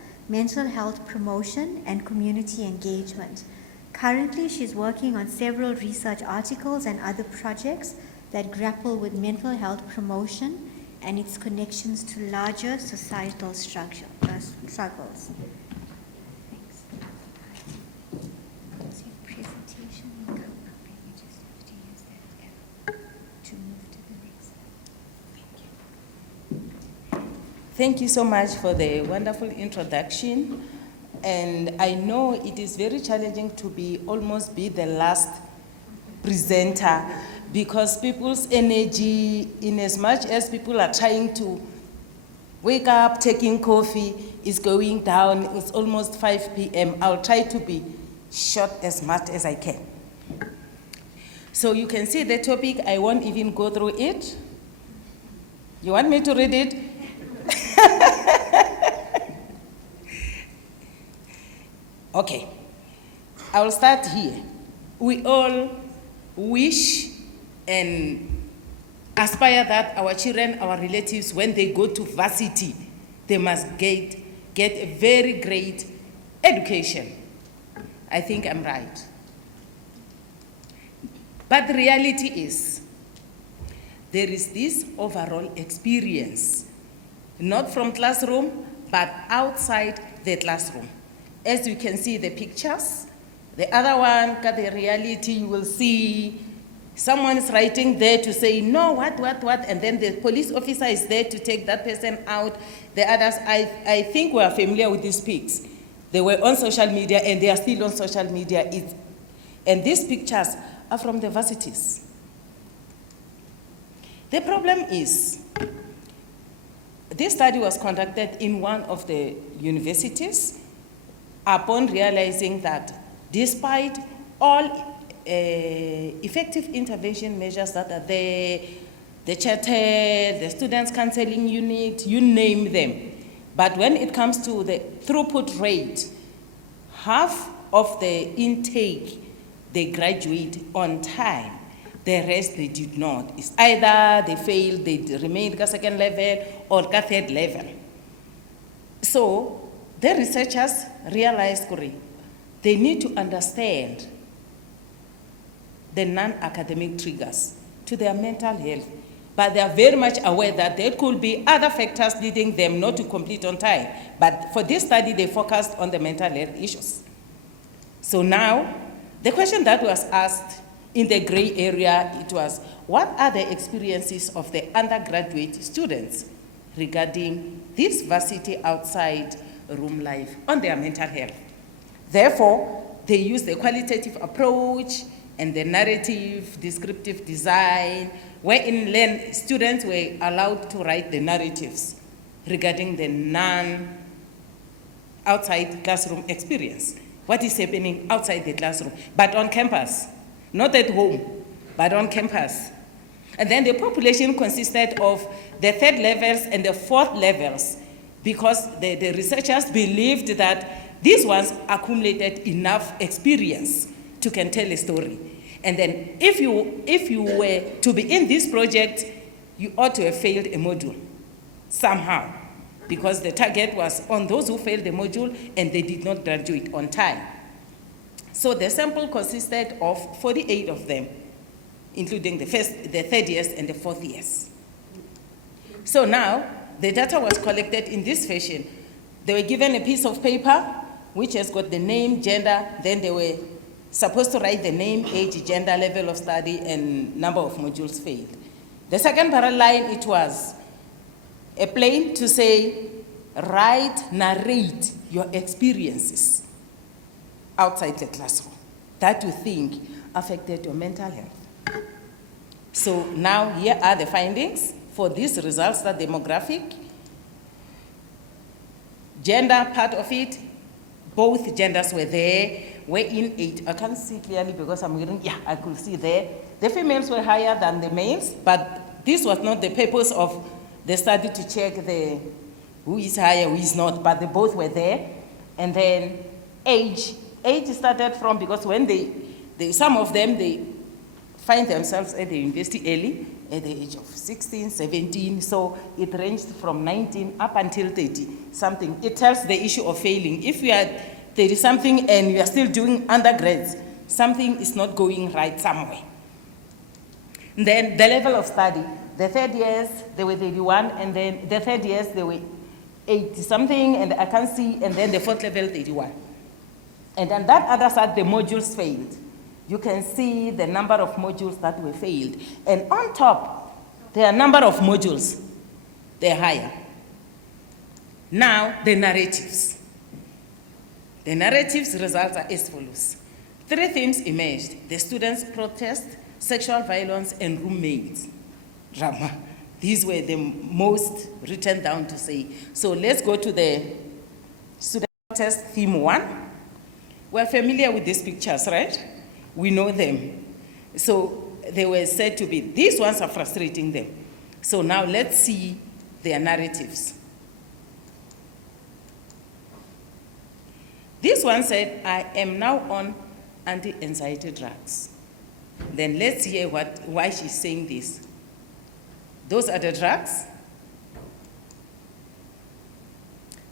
promotion, and community engagement. Currently, she's working on several research articles and other projects that grapple with mental health promotion and its connections to larger societal struggles. Thanks. Is your presentation will come up, and you just have to use that arrow to move to the next slide. Thank you. Thank you so much for the wonderful introduction. And I know it is very challenging to almost be the last presenter, because people's energy, in as much as people are trying to wake up, taking coffee, is going down. It's almost 5 p.m. I'll try to be short as much as I can. So you can see the topic. I won't even go through it. You want me to read it? Okay, I will start here. We all wish and aspire that our children, our relatives, when they go to varsity, they must get a very great education. I think I'm right. But the reality is, there is this overall experience, not from classroom, but outside the classroom. As you can see the pictures, the other one, got the reality, you will see someone is writing there to say, no, what, and then the police officer is there to take that person out. The others, I think we are familiar with these pics. They were on social media, and they are still on social media. And these pictures are from the varsities. The problem is, this study was conducted in one of the universities upon realizing that despite all effective intervention measures that are there, the charter, the students' counseling unit, you name them. But when it comes to the throughput rate, half of the intake, they graduate on time. The rest, they did not. It's either they failed, they remained at second level, or at third level. So the researchers realized, Kuri, they need to understand the non-academic triggers to their mental health. But they are very much aware that there could be other factors leading them not to complete on time. But for this study, they focused on the mental health issues. So now, the question that was asked in the gray area, it was, what are the experiences of the undergraduate students regarding this varsity outside room life on their mental health? Therefore, they used the qualitative approach and the narrative descriptive design, wherein students were allowed to write the narratives regarding the outside classroom experience. What is happening outside the classroom, but on campus, not at home, but on campus. And then the population consisted of the third levels and the fourth levels, because the researchers believed that these ones accumulated enough experience to can tell a story. And then if you were to be in this project, you ought to have failed a module somehow, because the target was on those who failed the module and they did not graduate on time. So the sample consisted of 48 of them, including the third years and the fourth years. So now, the data was collected in this fashion. They were given a piece of paper which has got the name, gender, then they were supposed to write the name, age, gender, level of study, and number of modules failed. The second line, it was a plain to say, write, narrate your experiences outside the classroom that you think affected your mental health. So now here are the findings for these results, the demographic, gender part of it, both genders were there, were in 8. I can't see clearly because I'm reading, yeah, I could see there. The females were higher than the males, but this was not the purpose of the study to check who is higher, who is not, but they both were there. And then age started from, because when some of them, they find themselves at the university early, at the age of 16, 17, so it ranged from 19 up until 30 something. It tells the issue of failing. If you are 30 something and you are still doing undergrads, something is not going right somewhere. And then the level of study, the third years, they were 31, and then the third years, they were 80 something, and I can't see, and then the fourth level, 31. And on that other side, the modules failed. You can see the number of modules that were failed. And on top, there are number of modules, they're higher. Now, the narratives. The narratives results are as follows. 3 themes emerged: the students' protest, sexual violence, and roommates drama. These were the most written down to say. So let's go to the student protest theme 1. We're familiar with these pictures, right? We know them. So they were said to be, these ones are frustrating them. So now let's see their narratives. This one said, I am now on anti-anxiety drugs. Then let's hear why she's saying this. Those are the drugs.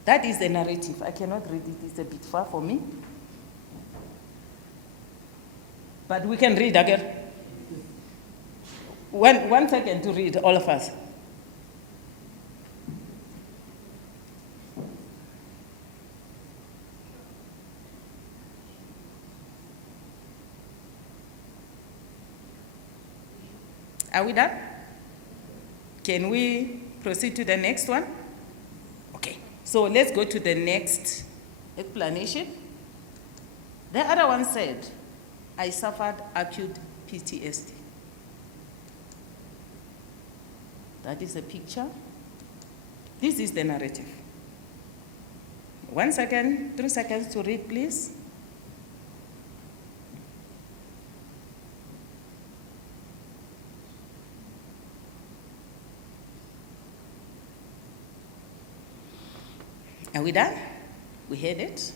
That is the narrative. I cannot read it, it's a bit far for me. But we can read again. 1 second to read, all of us. Are we done? Can we proceed to the next one? Okay, so let's go to the next explanation. The other one said, I suffered acute PTSD. That is a picture. This is the narrative. 1 second, 3 seconds to read, please. Are we done? We heard it.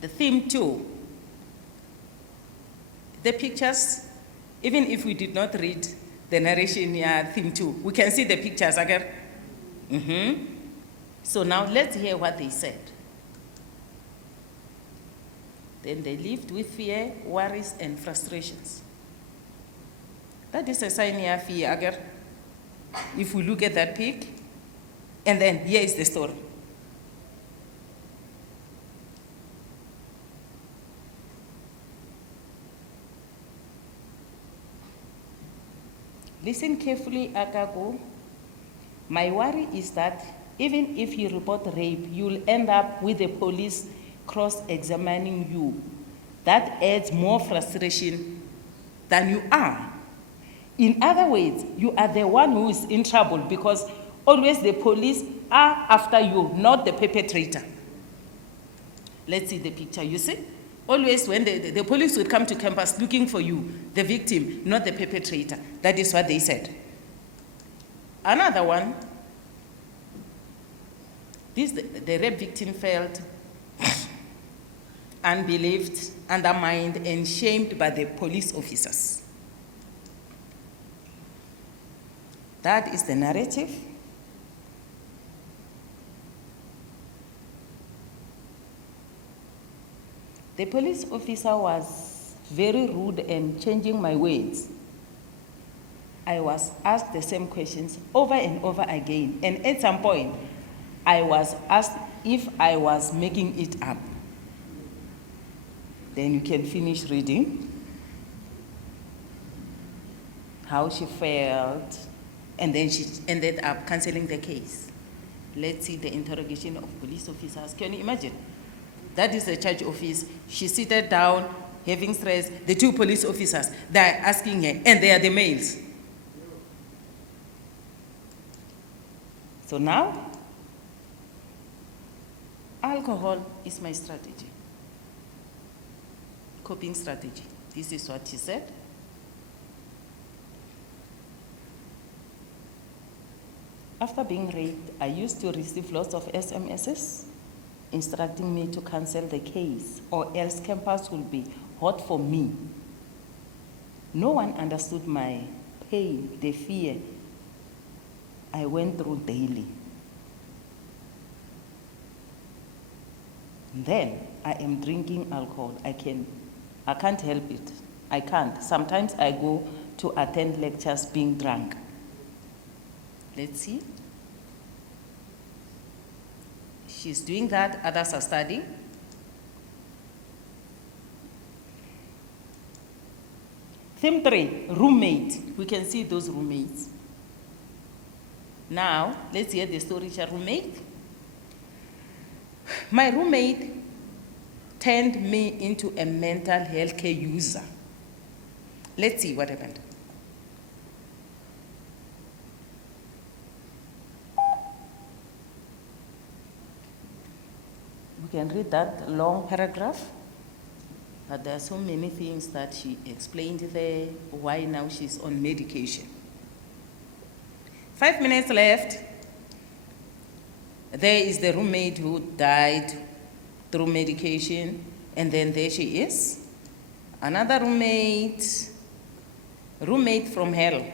The theme 2. The pictures, even if we did not read the narration, theme 2, we can see the pictures again. So now let's hear what they said. Then they lived with fear, worries, and frustrations. That is a sign here, fear again. If we look at that pic, and then here is the story. Listen carefully, Akago. My worry is that even if you report rape, you'll end up with the police cross-examining you. That adds more frustration than you are. In other words, you are the one who is in trouble because always the police are after you, not the perpetrator. Let's see the picture, you see? Always when the police would come to campus looking for you, the victim, not the perpetrator. That is what they said. Another one, the rape victim felt unbelieved, undermined, and shamed by the police officers. That is the narrative. The police officer was very rude and changing my words. I was asked the same questions over and over again, and at some point, I was asked if I was making it up. Then you can finish reading how she felt, and then she ended up canceling the case. Let's see the interrogation of police officers. Can you imagine? That is the charge office. She seated down, having stress. The 2 police officers, they're asking her, and they are the males. So now, alcohol is my strategy. Coping strategy. This is what she said. After being raped, I used to receive lots of SMSs instructing me to cancel the case, or else campus will be hot for me. No one understood my pain, the fear I went through daily. Then I am drinking alcohol. I can't help it. I can't. Sometimes I go to attend lectures being drunk. Let's see. She's doing that, others are studying. Theme 3, roommate. We can see those roommates. Now, let's hear the story of your roommate. My roommate turned me into a mental health care user. Let's see what happened. We can read that long paragraph, but there are so many things that she explained there, why now she's on medication. 5 minutes left. There is the roommate who died through medication, and then there she is. Another roommate from hell.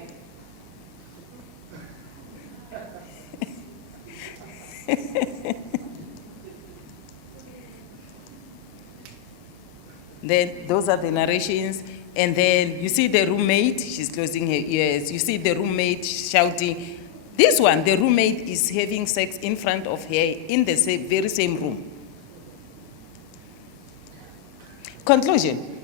Then those are the narrations, and then you see the roommate, she's closing her ears. You see the roommate shouting. This one, the roommate is having sex in front of her in the very same room. Conclusion.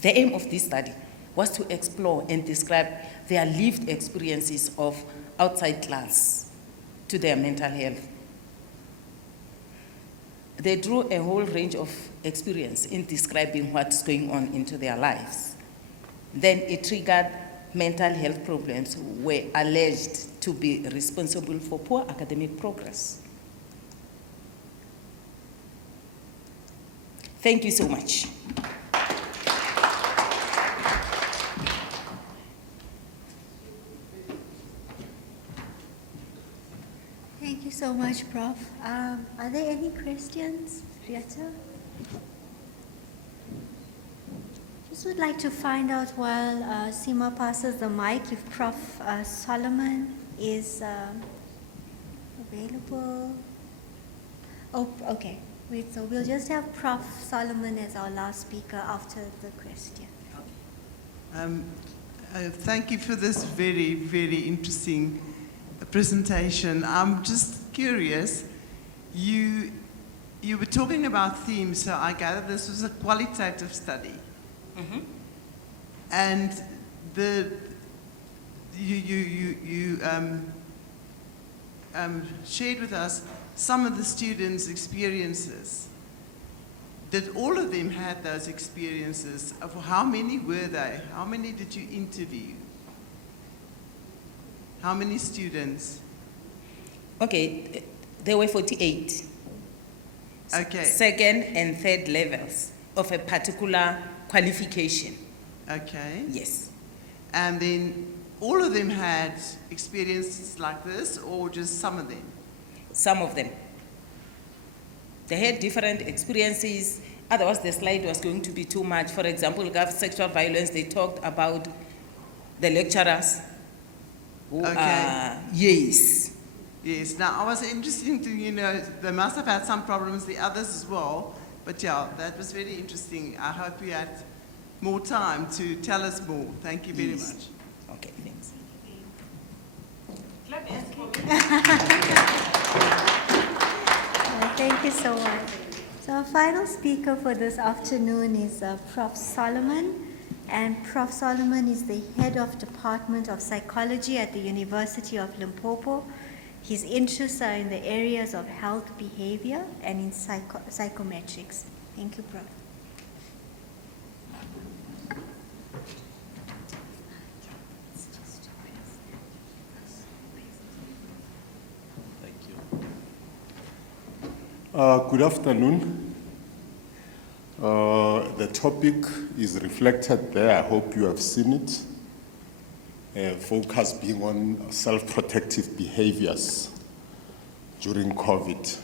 The aim of this study was to explore and describe their lived experiences of outside class to their mental health. They drew a whole range of experience in describing what's going on into their lives. Then it triggered mental health problems were alleged to be responsible for poor academic progress. Thank you so much. so much, Prof. Are there any questions, Rieta? Just would like to find out while Seema passes the mic if Prof. Solomon is available. Oh, okay. Wait, so we'll just have Prof. Solomon as our last speaker after the question. Thank you for this very, very interesting presentation. I'm just curious. You were talking about themes, so I gather this was a qualitative study. Mhm. And you shared with us some of the students' experiences. Did all of them had those experiences? How many were they? How many did you interview? How many students? Okay, there were 48. Okay. Second and third levels of a particular qualification. Okay. Yes. And then all of them had experiences like this, or just some of them? Some of them. They had different experiences. Otherwise, the slide was going to be too much. For example, sexual violence, they talked about the lecturers who Okay. are, yes. Yes. Now, I was interested to, they must have had some problems, the others as well. But yeah, that was very interesting. I hope you had more time to tell us more. Thank you very Yes. much. Okay, thanks. Thank you so much. So our final speaker for this afternoon is Prof. Solomon. And Prof. Solomon is the head of Department of Psychology at the University of Limpopo. His interests are in the areas of health behavior and in psychometrics. Thank you, Prof. Good afternoon. The topic is reflected there. I hope you have seen it. Focus being on self-protective behaviors during COVID.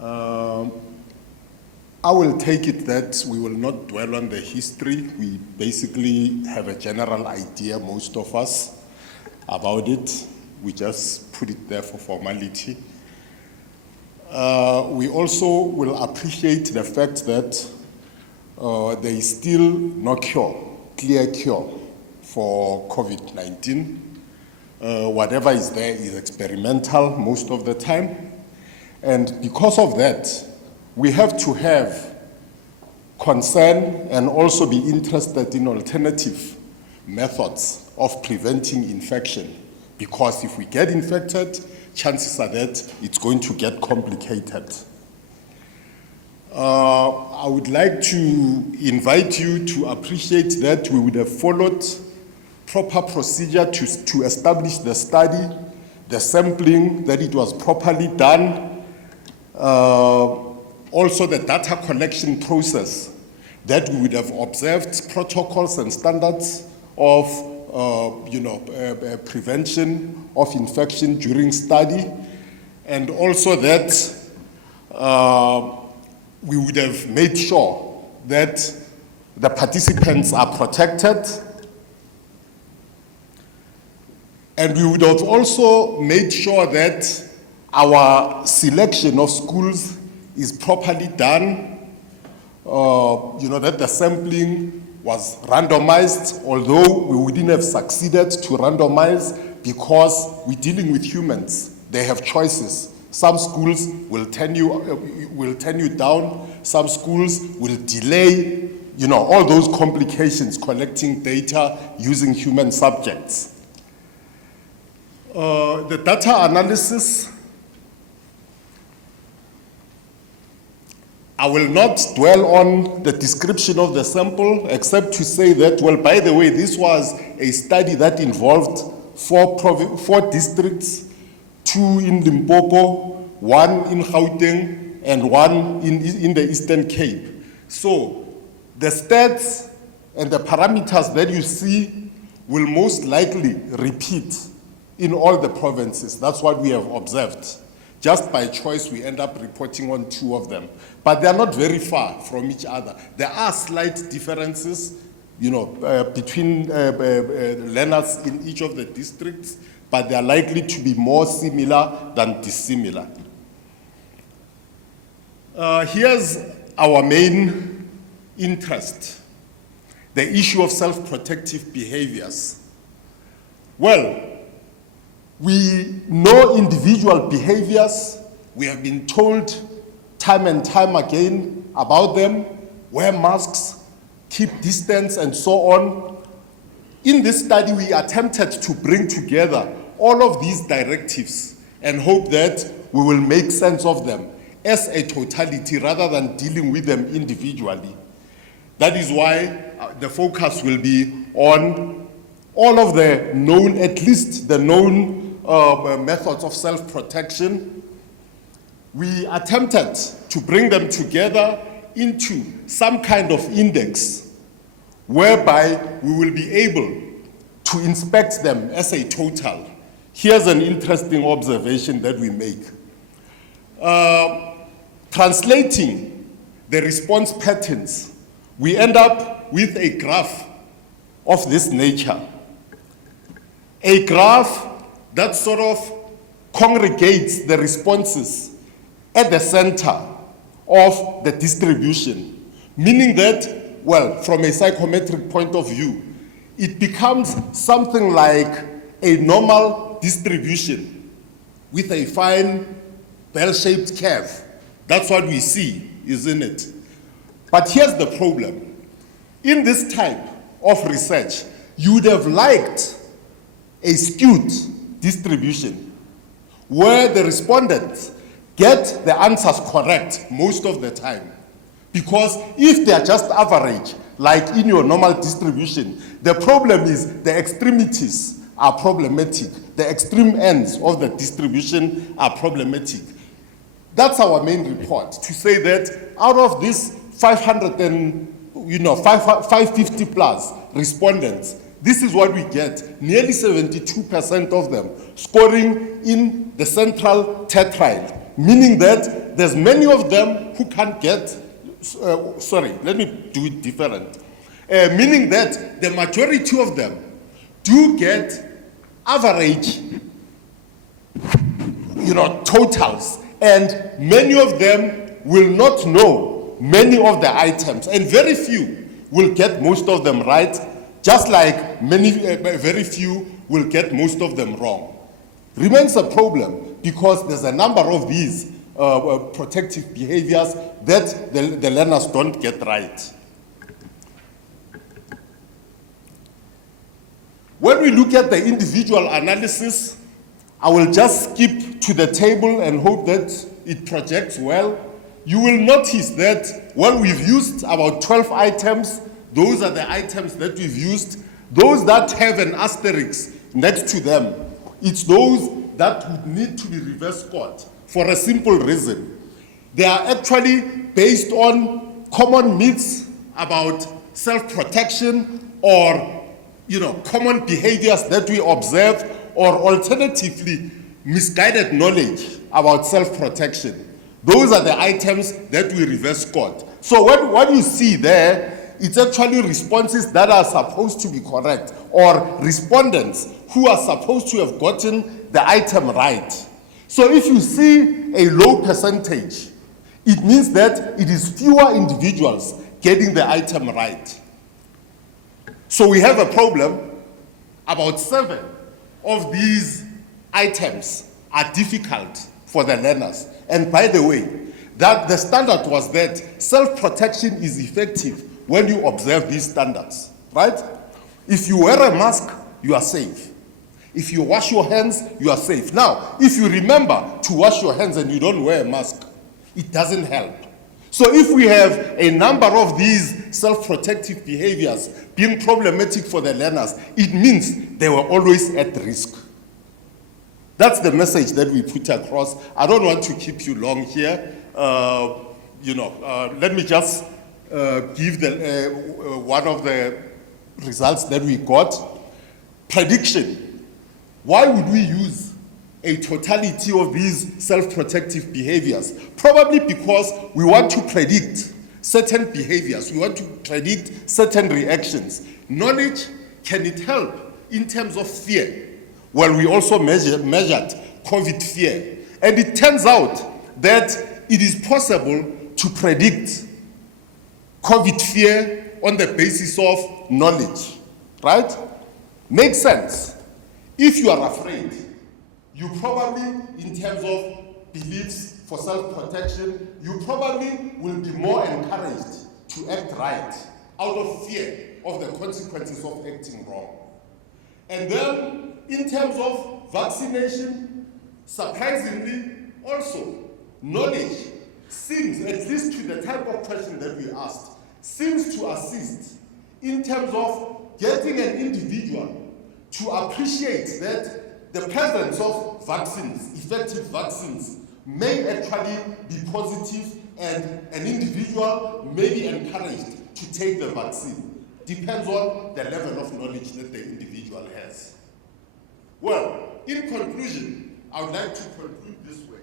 I will take it that we will not dwell on the history. We basically have a general idea, most of us, about it. We just put it there for formality. We also will appreciate the fact that there is still no clear cure for COVID-19. Whatever is there is experimental most of the time. And because of that, we have to have concern and also be interested in alternative methods of preventing infection. Because if we get infected, chances are that it's going to get complicated. I would like to invite you to appreciate that we would have followed proper procedure to establish the study, the sampling, that it was properly done, also the data collection process, that we would have observed protocols and standards of prevention of infection during study, and also that we would have made sure that the participants are protected, and we would have also made sure that our selection of schools is properly done, that the sampling was randomized, although we wouldn't have succeeded to randomize because we're dealing with humans. They have choices. Some schools will turn you down. Some schools will delay, all those complications, collecting data using human subjects. The data analysis, I will not dwell on the description of the sample, except to say that, well, by the way, this was a study that involved four districts, 2 in Limpopo, 1 in Gauteng, and 1 in the Eastern Cape. So the stats and the parameters that you see will most likely repeat in all the provinces. That's what we have observed. just by choice, we end up reporting on 2 of them. But they are not very far from each other. There are slight differences, between learners in each of the districts, but they are likely to be more similar than dissimilar. Here's our main interest, the issue of self-protective behaviors. Well, we know individual behaviors. We have been told time and time again about them: wear masks, keep distance, and so on. In this study, we attempted to bring together all of these directives and hope that we will make sense of them as a totality rather than dealing with them individually. That is why the focus will be on all of the known, at least the known methods of self-protection. We attempted to bring them together into some kind of index whereby we will be able to inspect them as a total. Here's an interesting observation that we make. Translating the response patterns, we end up with a graph of this nature. A graph that sort of congregates the responses at the center of the distribution, meaning that, well, from a psychometric point of view, it becomes something like a normal distribution with a fine bell-shaped curve. That's what we see, isn't it? But here's the problem. In this type of research, you would have liked a skewed distribution where the respondents get the answers correct most of the time. Because if they are just average, like in your normal distribution, the problem is the extremities are problematic. The extreme ends of the distribution are problematic. That's our main report, to say that out of this 550 plus respondents, this is what we get. Nearly 72% of them scoring in the central tertile, meaning that there's many of them who can't get, let me do it different. Meaning that the majority of them do get average, totals, and many of them will not know many of the items, and very few will get most of them right, just like very few will get most of them wrong. Remains a problem because there's a number of these protective behaviors that the learners don't get right. When we look at the individual analysis, I will just skip to the table and hope that it projects well. You will notice that, well, we've used about 12 items. Those are the items that we've used. Those that have an asterisk next to them, it's those that would need to be reverse scored for a simple reason. They are actually based on common myths about self-protection or common behaviors that we observe, or alternatively, misguided knowledge about self-protection. Those are the items that we reverse scored. So what you see there, it's actually responses that are supposed to be correct, or respondents who are supposed to have gotten the item right. So if you see a low percentage, it means that it is fewer individuals getting the item right. So we have a problem. About 7 of these items are difficult for the learners. And by the way, that the standard was that self-protection is effective when you observe these standards, right? If you wear a mask, you are safe. If you wash your hands, you are safe. Now, if you remember to wash your hands and you don't wear a mask, it doesn't help. So if we have a number of these self-protective behaviors being problematic for the learners, it means they were always at risk. That's the message that we put across. I don't want to keep you long here. Let me just give one of the results that we got. Prediction. Why would we use a totality of these self-protective behaviors, probably because we want to predict certain behaviors, we want to predict certain reactions. Knowledge, can it help in terms of fear? Well, we also measured COVID fear, and it turns out that it is possible to predict COVID fear on the basis of knowledge, right? Makes sense. If you are afraid, you probably, in terms of beliefs for self-protection, you probably will be more encouraged to act right out of fear of the consequences of acting wrong. And then, in terms of vaccination, surprisingly, also, knowledge seems, at least to the type of question that we asked, seems to assist in terms of getting an individual to appreciate that the presence of vaccines, effective vaccines, may actually be positive, and an individual may be encouraged to take the vaccine. Depends on the level of knowledge that the individual has. Well, in conclusion, I would like to conclude this way.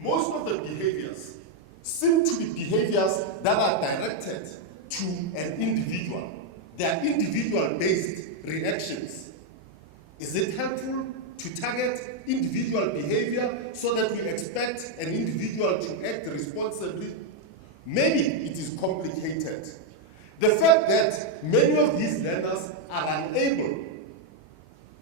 Most of the behaviors seem to be behaviors that are directed to an individual. They are individual-based reactions. Is it helpful to target individual behavior so that we expect an individual to act responsibly? Maybe it is complicated. The fact that many of these learners are unable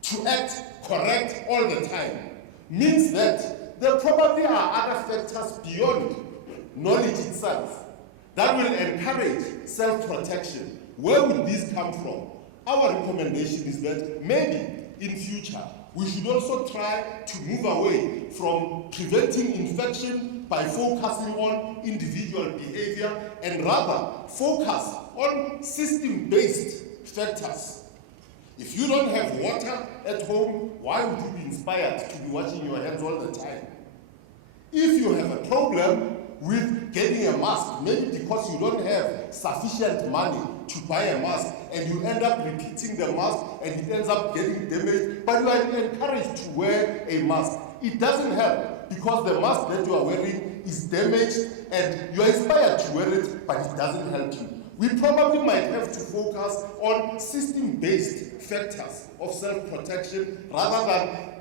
to act correct all the time means that there probably are other factors beyond knowledge itself that will encourage self-protection. Where will these come from? Our recommendation is that maybe in future we should also try to move away from preventing infection by focusing on individual behavior and rather focus on system-based factors. If you don't have water at home, why would you be inspired to be washing your hands all the time? If you have a problem with getting a mask, maybe because you don't have sufficient money to buy a mask, and you end up repeating the mask and it ends up getting damaged, but you are encouraged to wear a mask. It doesn't help because the mask that you are wearing is damaged and you are inspired to wear it, but it doesn't help you. We probably might have to focus on system-based factors of self-protection rather than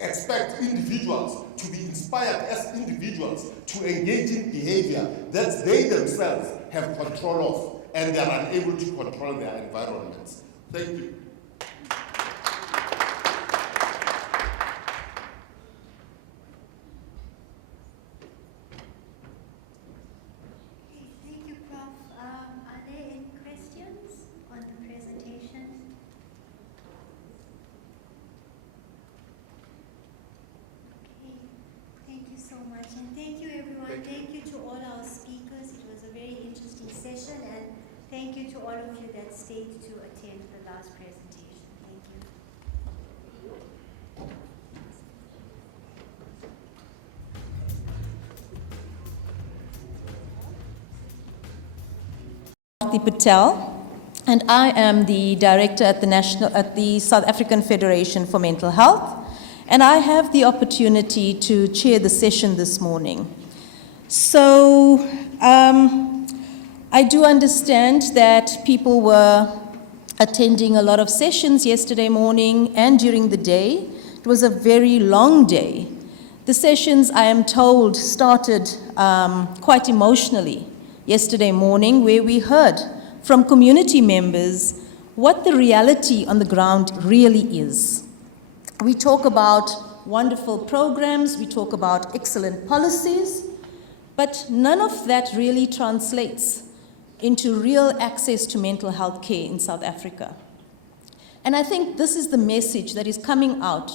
expect individuals to be inspired as individuals to engage in behavior that they themselves have control of and they are unable to control their environments. Thank you. Thank you, Prof. Are there any questions on the presentation? Okay, thank you so much. And thank you, everyone. Thank you to all our speakers. It was a very interesting session. And thank you to all of you that stayed to attend the last presentation. Thank you. Patel, and I am the director at the South African Federation for Mental Health, and I have the opportunity to chair the session this morning. So I do understand that people were attending a lot of sessions yesterday morning and during the day. It was a very long day. The sessions, I am told, started quite emotionally yesterday morning, where we heard from community members what the reality on the ground really is. We talk about wonderful programs, we talk about excellent policies, but none of that really translates into real access to mental health care in South Africa. And I think this is the message that is coming out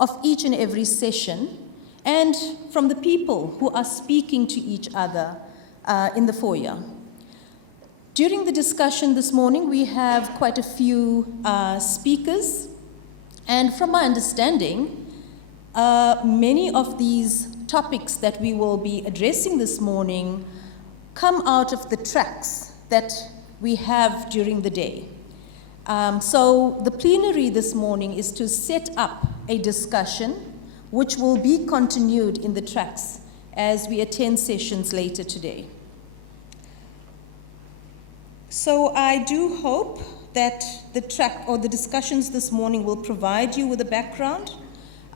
of each and every session and from the people who are speaking to each other in the foyer. During the discussion this morning, we have quite a few speakers, and from my understanding, many of these topics that we will be addressing this morning come out of the tracks that we have during the day. So the plenary this morning is to set up a discussion which will be continued in the tracks as we attend sessions later today. So I do hope that the track or the discussions this morning will provide you with a background,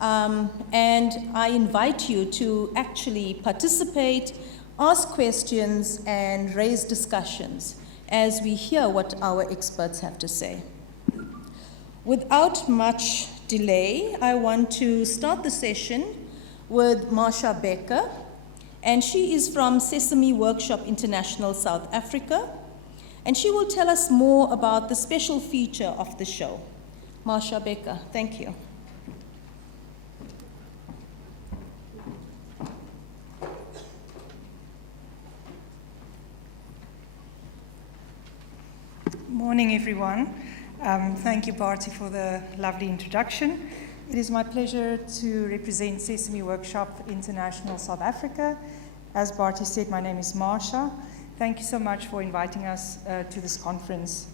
and I invite you to actually participate, ask questions, and raise discussions as we hear what our experts have to say. Without much delay, I want to start the session with Marsha Becker, and she is from Sesame Workshop International, South Africa, and she will tell us more about the special feature of the show. Marsha Becker, thank you. Morning, everyone. Thank you, Barty, for the lovely introduction. It is my pleasure to represent Sesame Workshop International South Africa. As Barty said, my name is Marsha. Thank you so much for inviting us to this conference.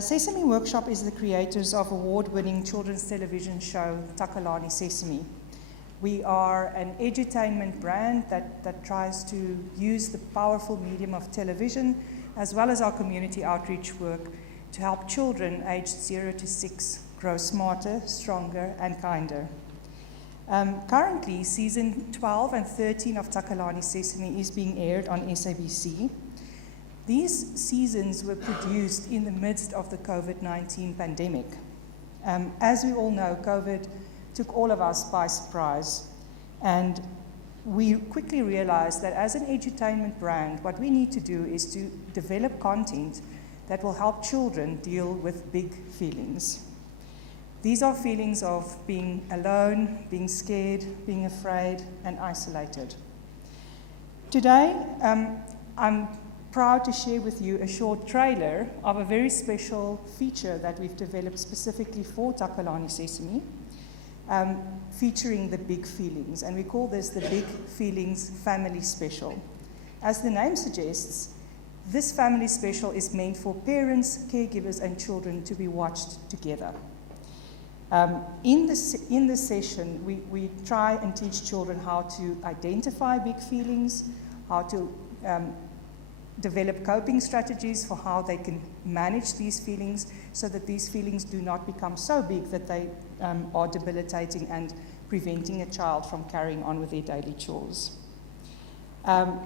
Sesame Workshop is the creators of award-winning children's television show Takalani Sesame. We are an edutainment brand that tries to use the powerful medium of television as well as our community outreach work to help children aged 0 to 6 grow smarter, stronger, and kinder. Currently, season 12 and 13 of Takalani Sesame is being aired on SABC. These seasons were produced in the midst of the COVID-19 pandemic. As we all know, COVID took all of us by surprise, and we quickly realized that as an edutainment brand, what we need to do is to develop content that will help children deal with big feelings. These are feelings of being alone, being scared, being afraid, and isolated. Today, I'm proud to share with you a short trailer of a very special feature that we've developed specifically for Takalani Sesame, featuring the big feelings, and we call this the Big Feelings Family Special. As the name suggests, this family special is meant for parents, caregivers, and children to be watched together. In this session, we try and teach children how to identify big feelings, how to develop coping strategies for how they can manage these feelings so that these feelings do not become so big that they are debilitating and preventing a child from carrying on with their daily chores.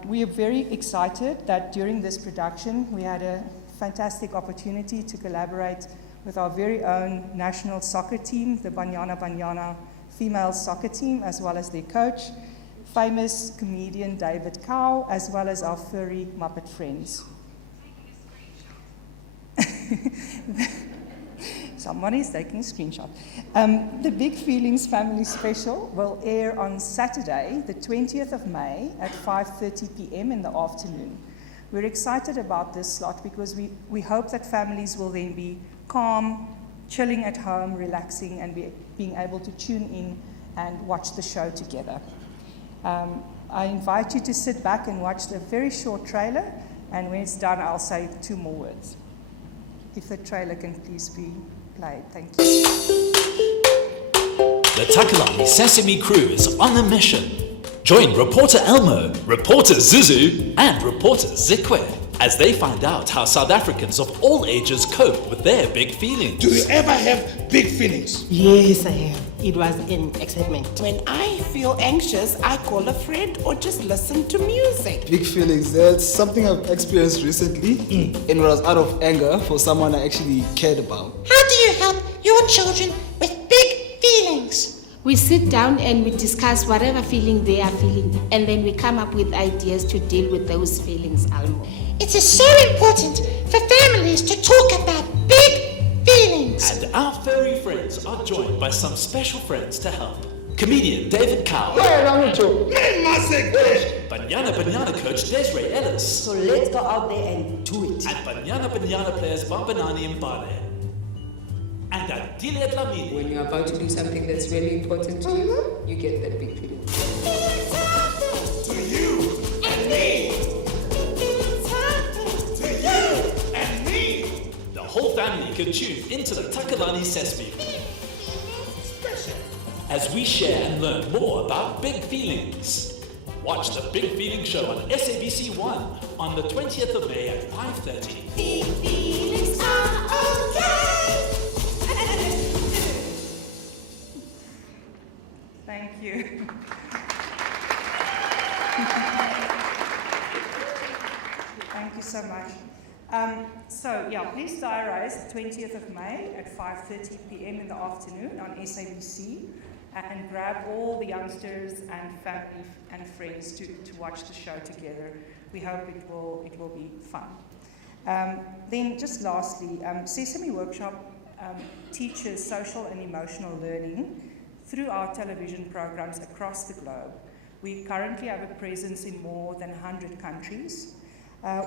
We are very excited that during this production we had a fantastic opportunity to collaborate with our very own national soccer team, the Banyana Banyana female soccer team, as well as their coach, famous comedian David Cow, as well as our furry Muppet friends. Somebody's taking a screenshot. The Big Feelings Family Special will air on Saturday, the 20th of May at 5:30 p.m. in the afternoon. We're excited about this slot because we hope that families will then be calm, chilling at home, relaxing, and being able to tune in and watch the show together. I invite you to sit back and watch the very short trailer, and when it's done, I'll say 2 more words. If the trailer can please be played. Thank you. The Takalani Sesame crew is on a mission. Join reporter Elmo, reporter Zuzu, and reporter Zikwe as they find out how South Africans of all ages cope with their big feelings. Do you ever have big feelings? Yes, I have. It was an excitement. When I feel anxious, I call a friend or just listen to music. Big feelings, that's something I've experienced recently, and it was out of anger for someone I actually cared about. How do you help your children with big feelings? We sit down and we discuss whatever feeling they are feeling, and then we come up with ideas to deal with those feelings, Almo. It is so important for families to talk about big feelings. And our furry friends are joined by some special friends to help. Comedian David Cow. Banyana Banyana coach Desiree Ellis. So let's go out there and do it. And Banyana Banyana players Bambanani and Bale. And Adilia Dlamini. When you're about to do something that's really important to you, you get that big feeling. To you and me. To you and me. The whole family can tune into the Takalani Sesame. Special. as we share and learn more about big feelings. Watch the Big Feeling Show on SABC 1 on the 20th of May at 5:30. Big feelings are okay. Thank you. Thank you so much. Please diarise the 20th of May at 5:30 p.m. in the afternoon on SABC and grab all the youngsters and family and friends to watch the show together. We hope it will be fun. Then just lastly, Sesame Workshop teaches social and emotional learning through our television programs across the globe. We currently have a presence in more than 100 countries.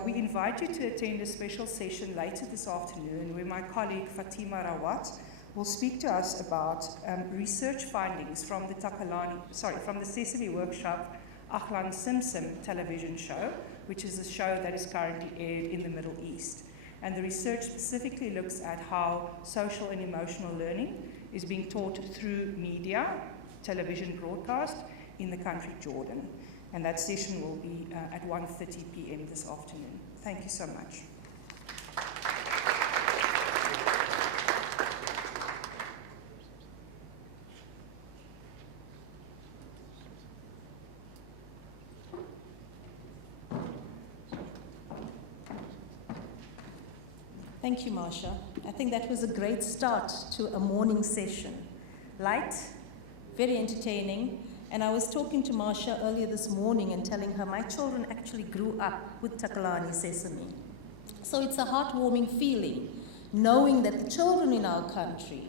We invite you to attend a special session later this afternoon where my colleague Fatima Rawat will speak to us about research findings from the Sesame Workshop Ahlan Simsim television show, which is a show that is currently aired in the Middle East. And the research specifically looks at how social and emotional learning is being taught through media, television broadcast in the country Jordan. And that session will be at 1:30 p.m. this afternoon. Thank you so much. Thank you, Marsha. I think that was a great start to a morning session. Light, very entertaining. And I was talking to Marsha earlier this morning and telling her my children actually grew up with Takalani Sesame. So it's a heartwarming feeling knowing that the children in our country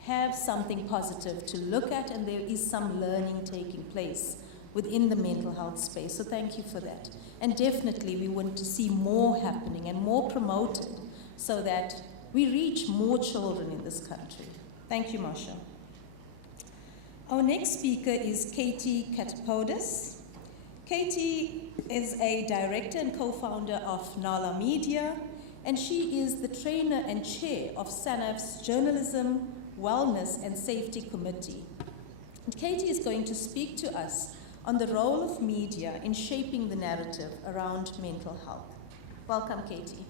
have something positive to look at and there is some learning taking place within the mental health space. So thank you for that. And definitely we want to see more happening and more promoted so that we reach more children in this country. Thank you, Marsha. Our next speaker is Katie Katapodis. Katie is a director and co-founder of Nala Media, and she is the trainer and chair of SANAF's Journalism, Wellness and Safety Committee. And Katie is going to speak to us on the role of media in shaping the narrative around mental health. Welcome, Katie.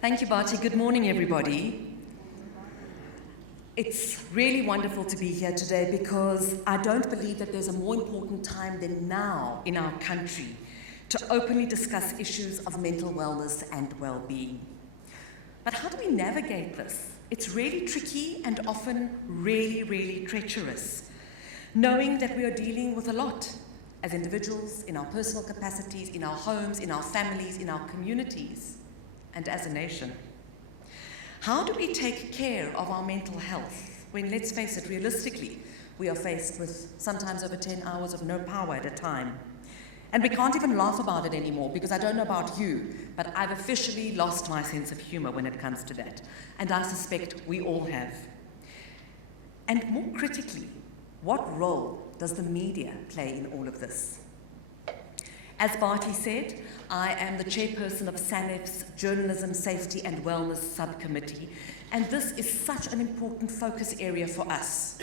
Thank you, Barty. Good morning, everybody. It's really wonderful to be here today because I don't believe that there's a more important time than now in our country to openly discuss issues of mental wellness and well-being. But how do we navigate this? It's really tricky and often really, really treacherous, knowing that we are dealing with a lot as individuals, in our personal capacities, in our homes, in our families, in our communities, and as a nation. How do we take care of our mental health when, let's face it, realistically, we are faced with sometimes over 10 hours of no power at a time? And we can't even laugh about it anymore because I don't know about you, but I've officially lost my sense of humor when it comes to that. And I suspect we all have. And more critically, what role does the media play in all of this? As Barty said, I am the chairperson of SANEF's Journalism, Safety and Wellness Subcommittee, and this is such an important focus area for us.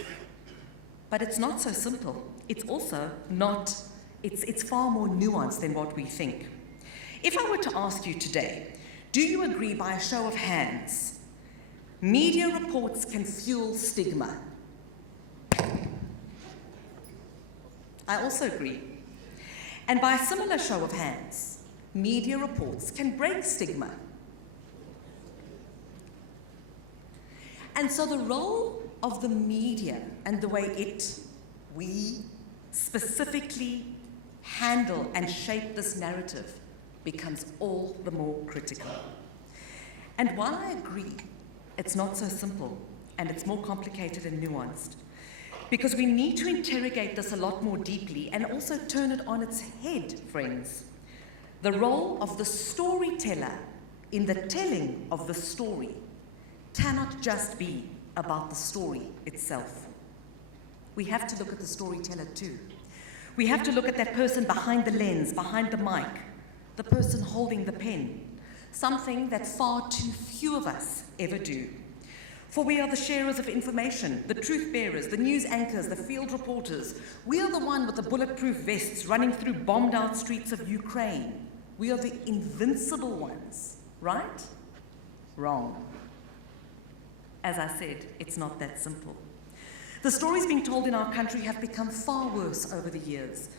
But it's not so simple. It's also not, it's far more nuanced than what we think. If I were to ask you today, do you agree by a show of hands, media reports can fuel stigma? I also agree. And by a similar show of hands, media reports can break stigma. And so the role of the media and the way we specifically handle and shape this narrative becomes all the more critical. And while I agree, it's not so simple and it's more complicated and nuanced, because we need to interrogate this a lot more deeply and also turn it on its head, friends. The role of the storyteller in the telling of the story cannot just be about the story itself. We have to look at the storyteller too. We have to look at that person behind the lens, behind the mic, the person holding the pen, something that far too few of us ever do. For we are the sharers of information, the truth bearers, the news anchors, the field reporters. We are the one with the bulletproof vests running through bombed out streets of Ukraine. We are the invincible ones, right? Wrong. As I said, it's not that simple. The stories being told in our country have become far worse over the years,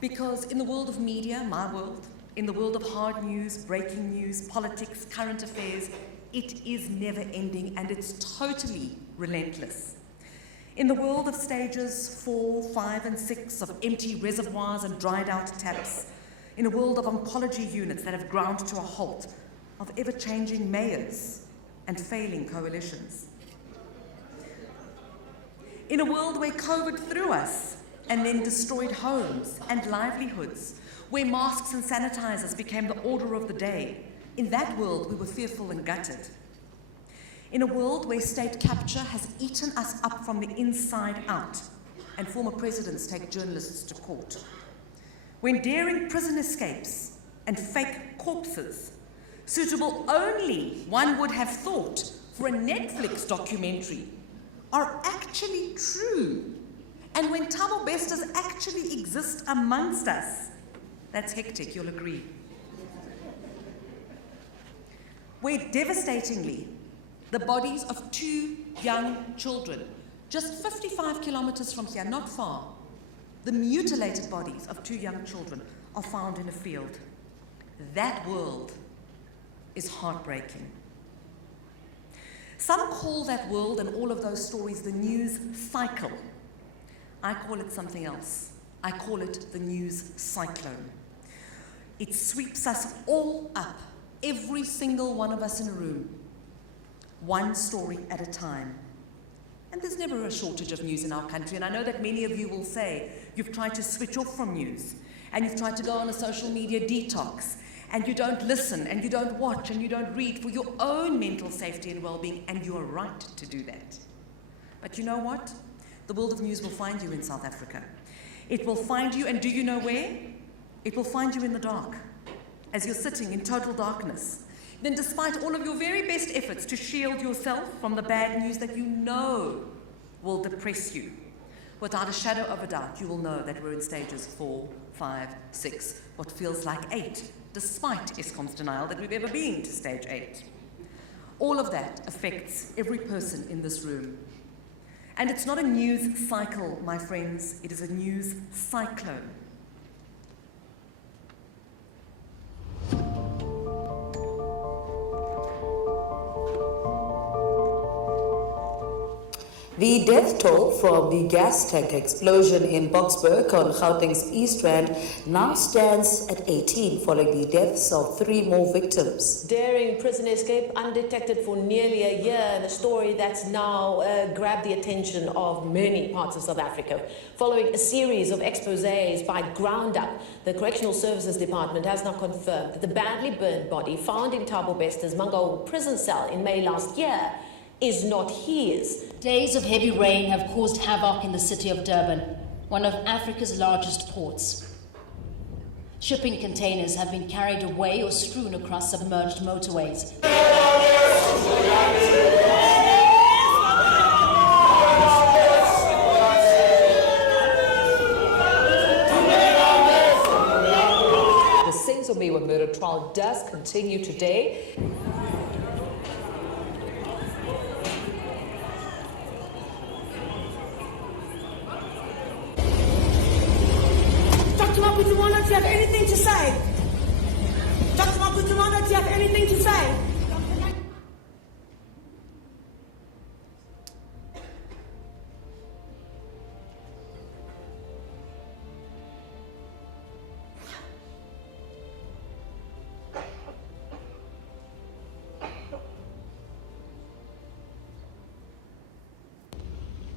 because in the world of media, my world, in the world of hard news, breaking news, politics, current affairs, it is never ending and it's totally relentless. In the world of stages 4, 5, and 6 of empty reservoirs and dried out taps, in a world of oncology units that have ground to a halt, of ever-changing mayors and failing coalitions. In a world where COVID threw us and then destroyed homes and livelihoods, where masks and sanitizers became the order of the day, in that world we were fearful and gutted. In a world where state capture has eaten us up from the inside out and former presidents take journalists to court. When daring prison escapes and fake corpses, suitable only, one would have thought, for a Netflix documentary, are actually true. And when Thabo Bestas actually exist amongst us, that's hectic, you'll agree. Where devastatingly, the bodies of 2 young children, just 55 kilometers from here, not far, the mutilated bodies of 2 young children are found in a field. That world is heartbreaking. Some call that world and all of those stories the news cycle. I call it something else. I call it the news cyclone. It sweeps us all up, every single one of us in a room, one story at a time. And there's never a shortage of news in our country, and I know that many of you will say you've tried to switch off from news, and you've tried to go on a social media detox, and you don't listen, and you don't watch, and you don't read for your own mental safety and well-being, and you are right to do that. But you know what? The world of news will find you in South Africa. It will find you, and do you know where? It will find you in the dark, as you're sitting in total darkness. Then despite all of your very best efforts to shield yourself from the bad news that you know will depress you, without a shadow of a doubt, you will know that we're in stages 4, 5, 6, what feels like 8, despite Eskom's denial that we've ever been to stage 8. All of that affects every person in this room. And it's not a news cycle, my friends, it is a news cyclone. The death toll from the gas tank explosion in Boksburg on Gauteng's East Rand now stands at 18, following the deaths of 3 more victims. Daring prison escape undetected for nearly a year, and a story that's now grabbed the attention of many parts of South Africa. Following a series of exposés by Ground Up, the Correctional Services Department has now confirmed that the badly burned body found in Thabo Bestas' Mangaung prison cell in May last year is not his. Days of heavy rain have caused havoc in the city of Durban, one of Africa's largest ports. Shipping containers have been carried away or strewn across submerged motorways. The Senzo murder trial does continue today. Dr. Maputumana, do you have anything to say? Dr. Maputumana, do you have anything to say?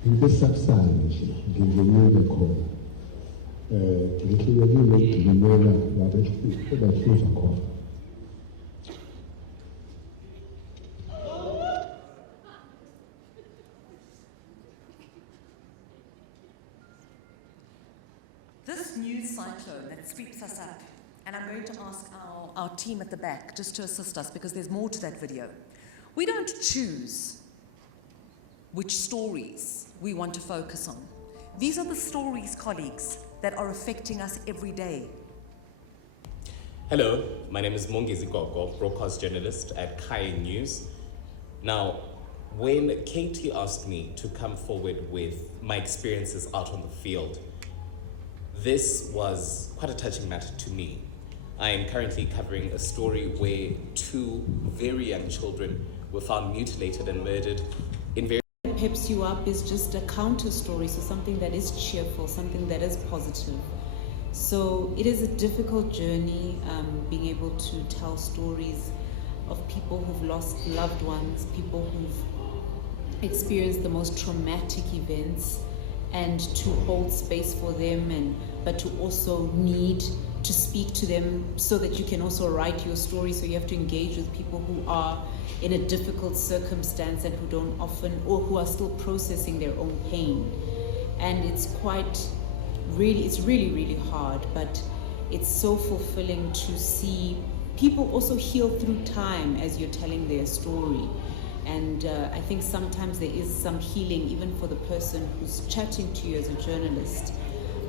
Ngisabsanje ngivunyelwe khona ngihlulekile ukugibela labehluza khona. This new cyclone that sweeps us up, and I'm going to ask our team at the back just to assist us because there's more to that video. We don't choose which stories we want to focus on. These are the stories, colleagues, that are affecting us every day. Hello, my name is Mongezi Gogo, broadcast journalist at Kai News. Now, when Katie asked me to come forward with my experiences out on the field, this was quite a touching matter to me. I am currently covering a story where 2 very young children were found mutilated and murdered in very peps you up is just a counter story, so something that is cheerful, something that is positive. So it is a difficult journey, being able to tell stories of people who've lost loved ones, people who've experienced the most traumatic events, and to hold space for them, but to also need to speak to them so that you can also write your story. So you have to engage with people who are in a difficult circumstance and who don't often, or who are still processing their own pain. And it's really, really hard, but it's so fulfilling to see people also heal through time as you're telling their story. And I think sometimes there is some healing even for the person who's chatting to you as a journalist,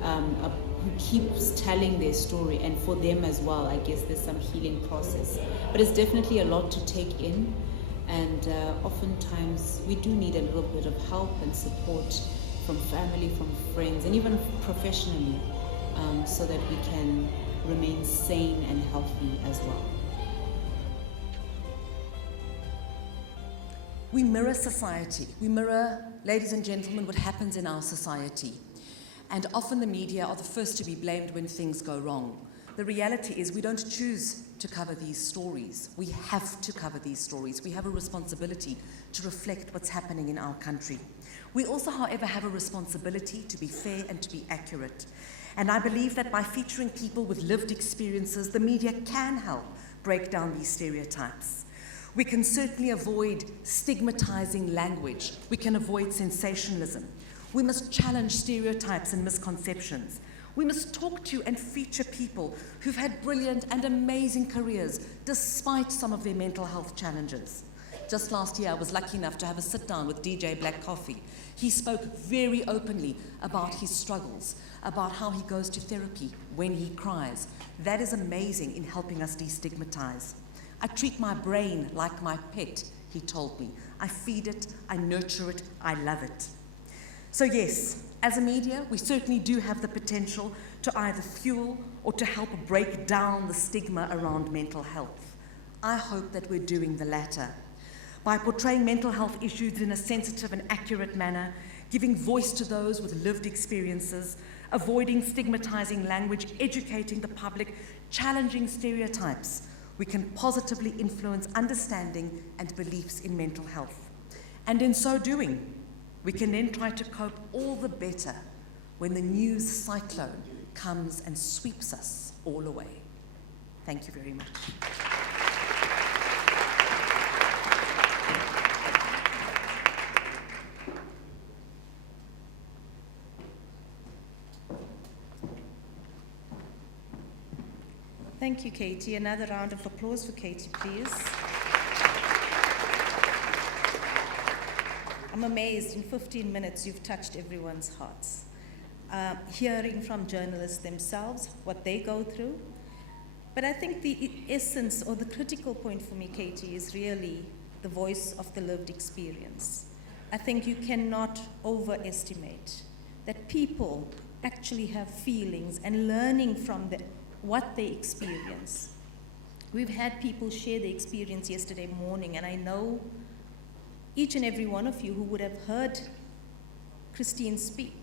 who keeps telling their story, and for them as well, I guess there's some healing process. But it's definitely a lot to take in, and oftentimes we do need a little bit of help and support from family, from friends, and even professionally, so that we can remain sane and healthy as well. We mirror society. We mirror, ladies and gentlemen, what happens in our society. And often the media are the first to be blamed when things go wrong. The reality is we don't choose to cover these stories. We have to cover these stories. We have a responsibility to reflect what's happening in our country. We also, however, have a responsibility to be fair and to be accurate. And I believe that by featuring people with lived experiences, the media can help break down these stereotypes. We can certainly avoid stigmatizing language. We can avoid sensationalism. We must challenge stereotypes and misconceptions. We must talk to and feature people who've had brilliant and amazing careers despite some of their mental health challenges. Just last year, I was lucky enough to have a sit down with DJ Black Coffee. He spoke very openly about his struggles, about how he goes to therapy when he cries. That is amazing in helping us destigmatize. I treat my brain like my pet, he told me. I feed it, I nurture it, I love it. So yes, as a media, we certainly do have the potential to either fuel or to help break down the stigma around mental health. I hope that we're doing the latter. By portraying mental health issues in a sensitive and accurate manner, giving voice to those with lived experiences, avoiding stigmatizing language, educating the public, challenging stereotypes, we can positively influence understanding and beliefs in mental health. And in so doing, we can then try to cope all the better when the news cyclone comes and sweeps us all away. Thank you very much. Thank you, Katie. Another round of applause for Katie, please. I'm amazed, in 15 minutes you've touched everyone's hearts. Hearing from journalists themselves, what they go through. But I think the essence or the critical point for me, Katie, is really the voice of the lived experience. I think you cannot overestimate that people actually have feelings, and learning from what they experience. We've had people share their experience yesterday morning, and I know each and every one of you who would have heard Christine speak.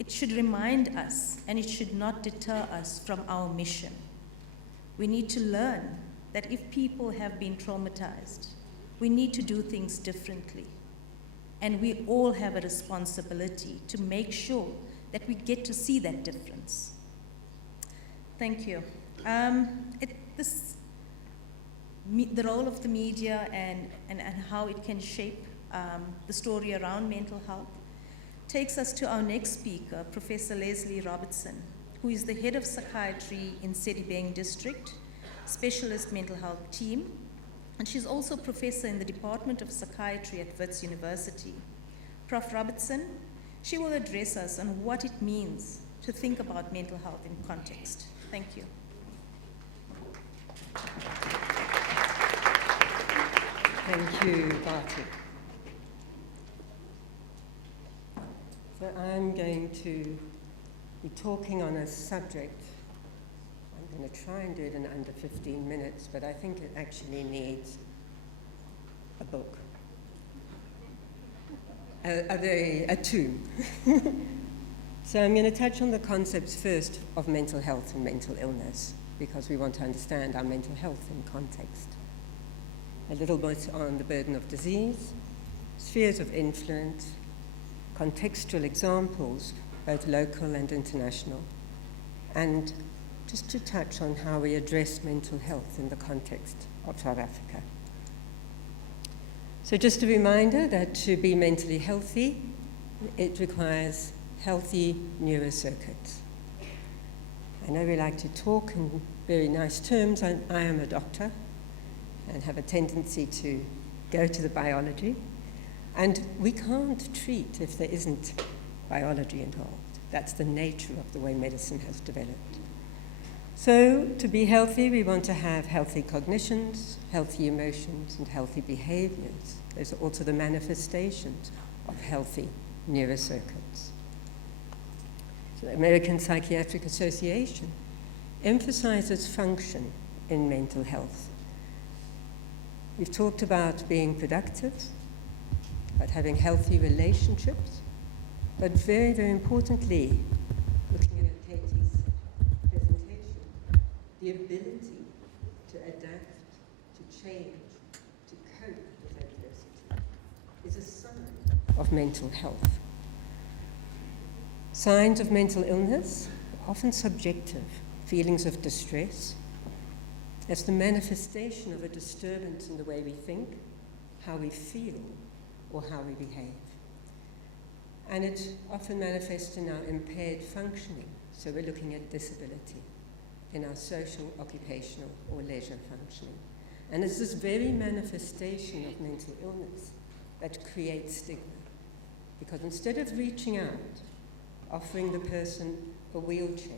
It should remind us, and it should not deter us from our mission. We need to learn that if people have been traumatized, we need to do things differently. And we all have a responsibility to make sure that we get to see that difference. Thank you. The role of the media and how it can shape the story around mental health. takes us to our next speaker, Professor Leslie Robertson, who is the head of psychiatry in Sedibeng District, specialist mental health team, and she's also professor in the Department of Psychiatry at Wits University. Prof. Robertson, she will address us on what it means to think about mental health in context. Thank you. Thank you, Barty. So I'm going to be talking on a subject. I'm going to try and do it in under 15 minutes, but I think it actually needs a book, a tomb. So I'm going to touch on the concepts first of mental health and mental illness, because we want to understand our mental health in context. A little bit on the burden of disease, spheres of influence, contextual examples, both local and international, and just to touch on how we address mental health in the context of South Africa. So just a reminder that to be mentally healthy, it requires healthy neurocircuits. I know we like to talk in very nice terms. I am a doctor and have a tendency to go to the biology. And we can't treat if there isn't biology involved. That's the nature of the way medicine has developed. So to be healthy, we want to have healthy cognitions, healthy emotions, and healthy behaviors. Those are also the manifestations of healthy neurocircuits. So the American Psychiatric Association emphasizes function in mental health. We've talked about being productive, about having healthy relationships, but very, very importantly, looking at Katie's presentation, the ability to adapt, to change, to cope with adversity is a sign of mental health. Signs of mental illness are often subjective, feelings of distress. That's the manifestation of a disturbance in the way we think, how we feel, or how we behave. And it often manifests in our impaired functioning, so we're looking at disability in our social, occupational, or leisure functioning. And it's this very manifestation of mental illness that creates stigma. Because instead of reaching out, offering the person a wheelchair,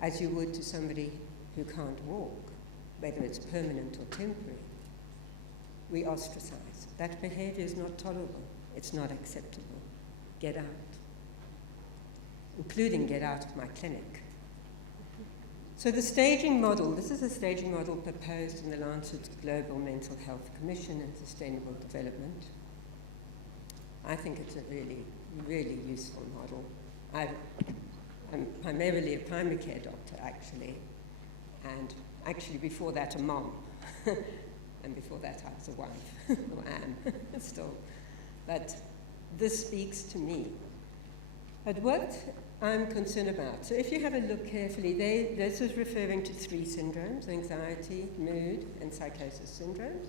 as you would to somebody who can't walk, whether it's permanent or temporary, we ostracize. That behavior is not tolerable. It's not acceptable. Get out. Including get out of my clinic. So the staging model, this is a staging model proposed in the Lancet Global Mental Health Commission and Sustainable Development. I think it's a really, really useful model. I'm primarily a primary care doctor, actually, and actually before that a mom. And before that I was a wife, or am still. But this speaks to me. But what I'm concerned about, so if you have a look carefully, this is referring to 3 syndromes: anxiety, mood, and psychosis syndromes.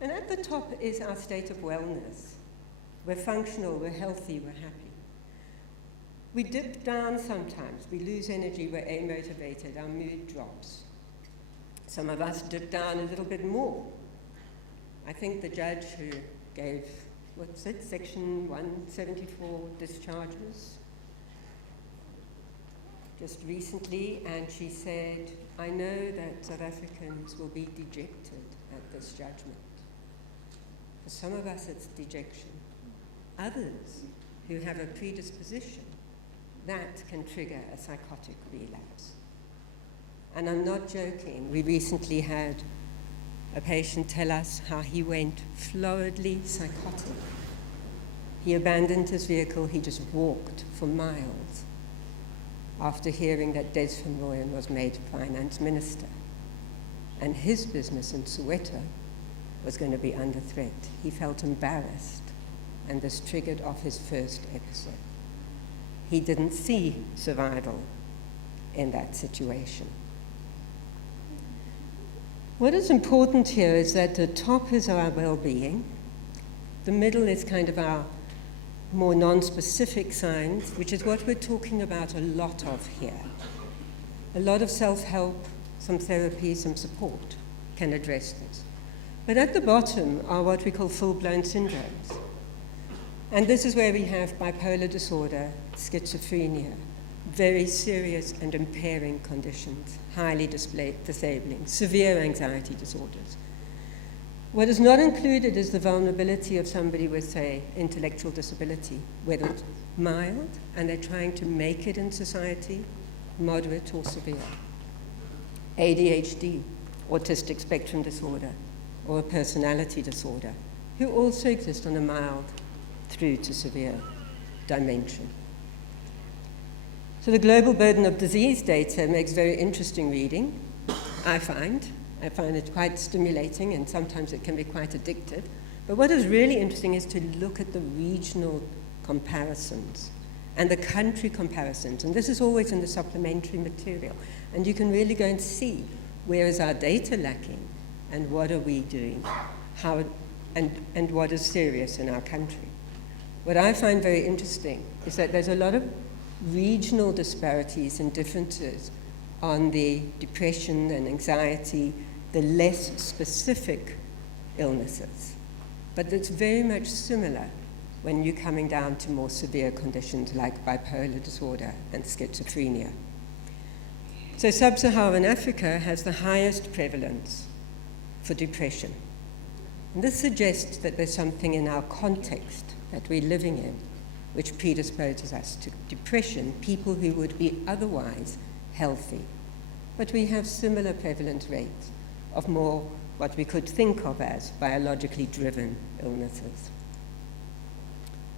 And at the top is our state of wellness. We're functional, we're healthy, we're happy. We dip down sometimes, we lose energy, we're amotivated, our mood drops. Some of us dip down a little bit more. I think the judge who gave, what's it, Section 174 discharges just recently, and she said, I know that South Africans will be dejected at this judgment. For some of us, it's dejection. Others who have a predisposition, that can trigger a psychotic relapse. And I'm not joking. We recently had a patient tell us how he went floridly psychotic. He abandoned his vehicle, he just walked for miles after hearing that Des van Rooyen was made finance minister. And his business in Soweto was going to be under threat. He felt embarrassed, and this triggered off his first episode. He didn't see survival in that situation. What is important here is that the top is our well-being, the middle is kind of our more non-specific signs, which is what we're talking about a lot of here. A lot of self-help, some therapy, some support can address this. But at the bottom are what we call full-blown syndromes. And this is where we have bipolar disorder, schizophrenia, very serious and impairing conditions, highly disabling, severe anxiety disorders. What is not included is the vulnerability of somebody with, say, intellectual disability, whether it's mild and they're trying to make it in society, moderate or severe. ADHD, autistic spectrum disorder, or a personality disorder, who also exist on a mild through to severe dimension. So the global burden of disease data makes very interesting reading, I find it quite stimulating, and sometimes it can be quite addictive. But what is really interesting is to look at the regional comparisons and the country comparisons. And this is always in the supplementary material. And you can really go and see where is our data lacking and what are we doing, and what is serious in our country. What I find very interesting is that there's a lot of regional disparities and differences on the depression and anxiety, the less specific illnesses. But it's very much similar when you're coming down to more severe conditions like bipolar disorder and schizophrenia. So sub-Saharan Africa has the highest prevalence for depression. And this suggests that there's something in our context that we're living in which predisposes us to depression, people who would be otherwise healthy. But we have similar prevalence rates of more what we could think of as biologically driven illnesses.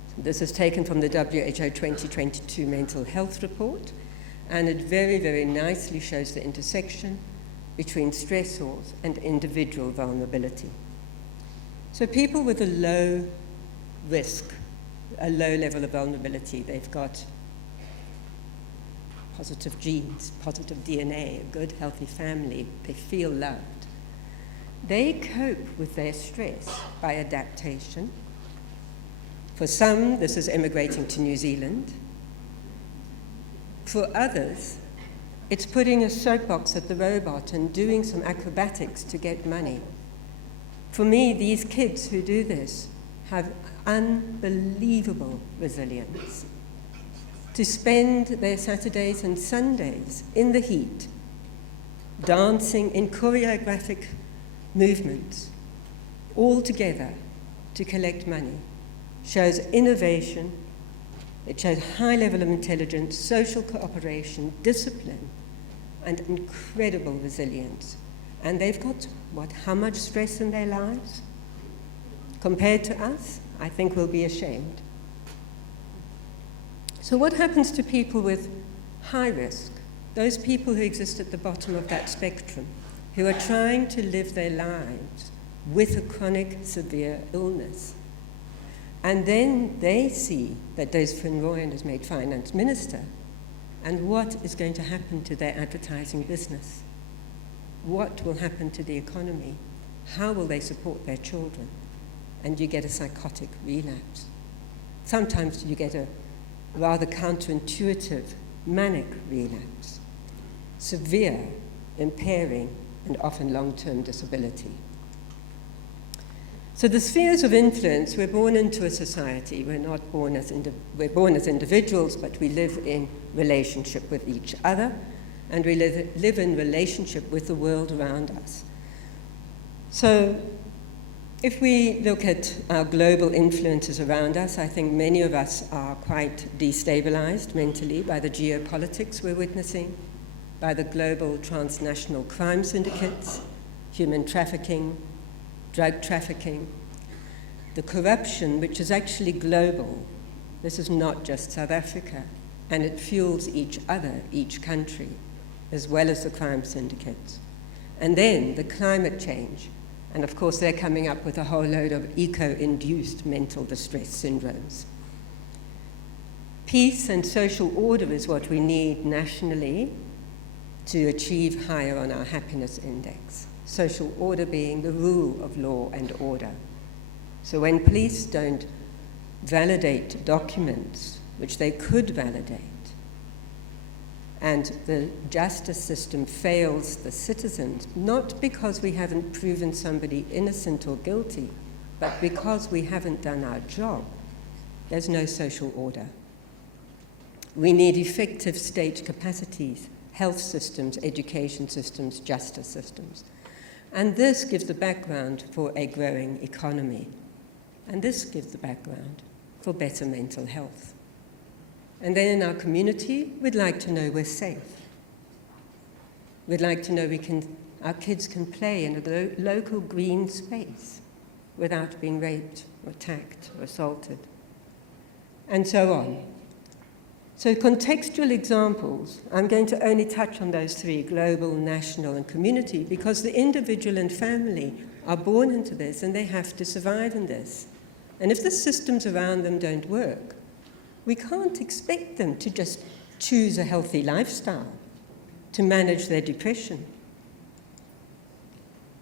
So this is taken from the WHO 2022 Mental Health Report, and it very, very nicely shows the intersection between stressors and individual vulnerability. So people with a low risk, a low level of vulnerability, they've got positive genes, positive DNA, a good, healthy family, they feel loved. They cope with their stress by adaptation. For some, this is emigrating to New Zealand. For others, it's putting a soapbox at the robot and doing some acrobatics to get money. For me, these kids who do this have unbelievable resilience. To spend their Saturdays and Sundays in the heat, dancing in choreographic movements, all together to collect money, shows innovation, it shows high level of intelligence, social cooperation, discipline, and incredible resilience. And they've got, how much stress in their lives? Compared to us, I think we'll be ashamed. So what happens to people with high risk? Those people who exist at the bottom of that spectrum, who are trying to live their lives with a chronic, severe illness. And then they see that Des Van is made finance minister, and what is going to happen to their advertising business? What will happen to the economy? How will they support their children? And you get a psychotic relapse. Sometimes you get a rather counterintuitive manic relapse, severe, impairing, and often long-term disability. So the spheres of influence, we're born into a society. We're not born as we're born as individuals, but we live in relationship with each other, and we live in relationship with the world around us. So if we look at our global influences around us, I think many of us are quite destabilized mentally by the geopolitics we're witnessing, by the global transnational crime syndicates, human trafficking, drug trafficking, the corruption, which is actually global. This is not just South Africa, and it fuels each other, each country, as well as the crime syndicates. And then the climate change. And of course, they're coming up with a whole load of eco-induced mental distress syndromes. Peace and social order is what we need nationally to achieve higher on our happiness index. Social order being the rule of law and order. So when police don't validate documents which they could validate, and the justice system fails the citizens, not because we haven't proven somebody innocent or guilty, but because we haven't done our job, there's no social order. We need effective state capacities, health systems, education systems, justice systems. And this gives the background for a growing economy. And this gives the background for better mental health. And then in our community, we'd like to know we're safe. We'd like to know our kids can play in a local green space without being raped or attacked or assaulted, and so on. So contextual examples, I'm going to only touch on those three, global, national, and community, because the individual and family are born into this and they have to survive in this. And if the systems around them don't work, we can't expect them to just choose a healthy lifestyle to manage their depression.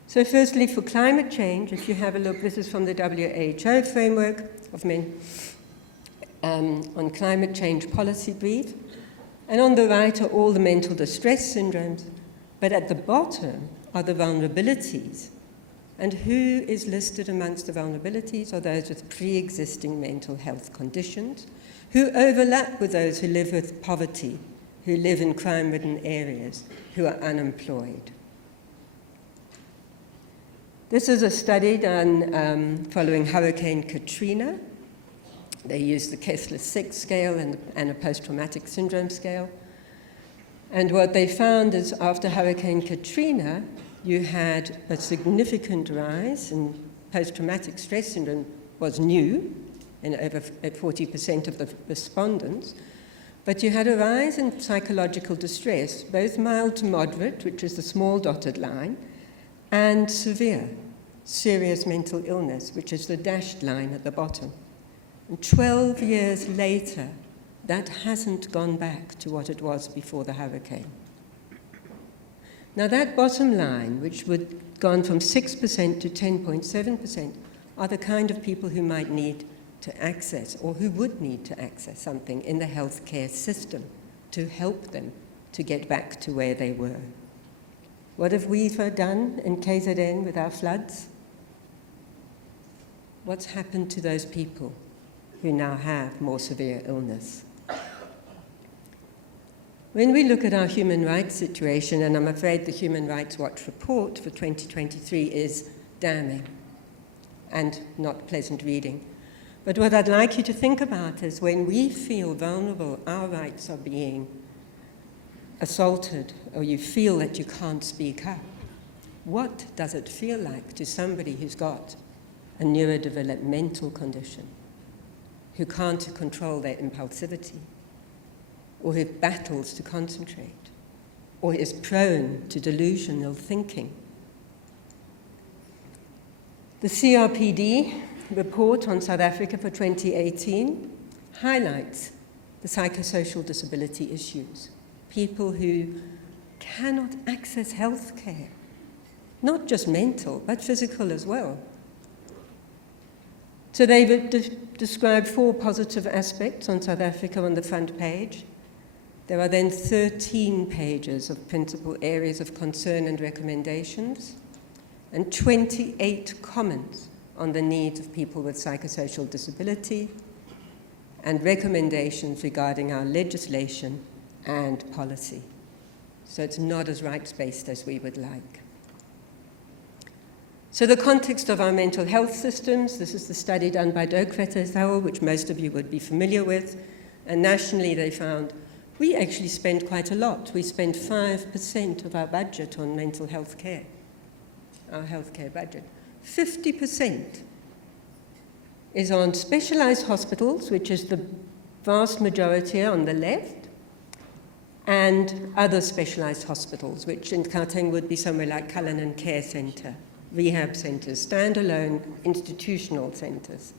So firstly, for climate change, if you have a look, this is from the WHO framework of on climate change policy brief. And on the right are all the mental distress syndromes, but at the bottom are the vulnerabilities. And who is listed amongst the vulnerabilities are those with pre-existing mental health conditions, who overlap with those who live with poverty, who live in crime-ridden areas, who are unemployed. This is a study done following Hurricane Katrina. They used the Kessler-6 scale and a post-traumatic syndrome scale. And what they found is after Hurricane Katrina, you had a significant rise in post-traumatic stress syndrome was new in over 40% of the respondents, but you had a rise in psychological distress, both mild to moderate, which is the small dotted line, and severe, serious mental illness, which is the dashed line at the bottom. And 12 years later, that hasn't gone back to what it was before the hurricane. Now that bottom line, which would gone from 6% to 10.7%, are the kind of people who might need to access, or who would need to access something in the healthcare system to help them to get back to where they were. What have we done in KZN with our floods? What's happened to those people who now have more severe illness? When we look at our human rights situation, and I'm afraid the Human Rights Watch report for 2023 is damning and not pleasant reading. But what I'd like you to think about is when we feel vulnerable, our rights are being assaulted, or you feel that you can't speak up, what does it feel like to somebody who's got a neurodevelopmental condition, who can't control their impulsivity, or who battles to concentrate, or is prone to delusional thinking? The CRPD report on South Africa for 2018 highlights the psychosocial disability issues. People who cannot access health care, not just mental, but physical as well. So they've described 4 positive aspects on South Africa on the front page. There are then 13 pages of principal areas of concern and recommendations, and 28 comments on the needs of people with psychosocial disability, and recommendations regarding our legislation and policy. So it's not as rights-based as we would like. So the context of our mental health systems, this is the study done by Dokret et al., which most of you would be familiar with, and nationally they found we actually spend quite a lot. We spend 5% of our budget on mental health care, our healthcare budget. 50% is on specialized hospitals, which is the vast majority on the left, and other specialized hospitals, which in Gauteng would be somewhere like Cullinan Care Center, rehab centers, standalone institutional centers.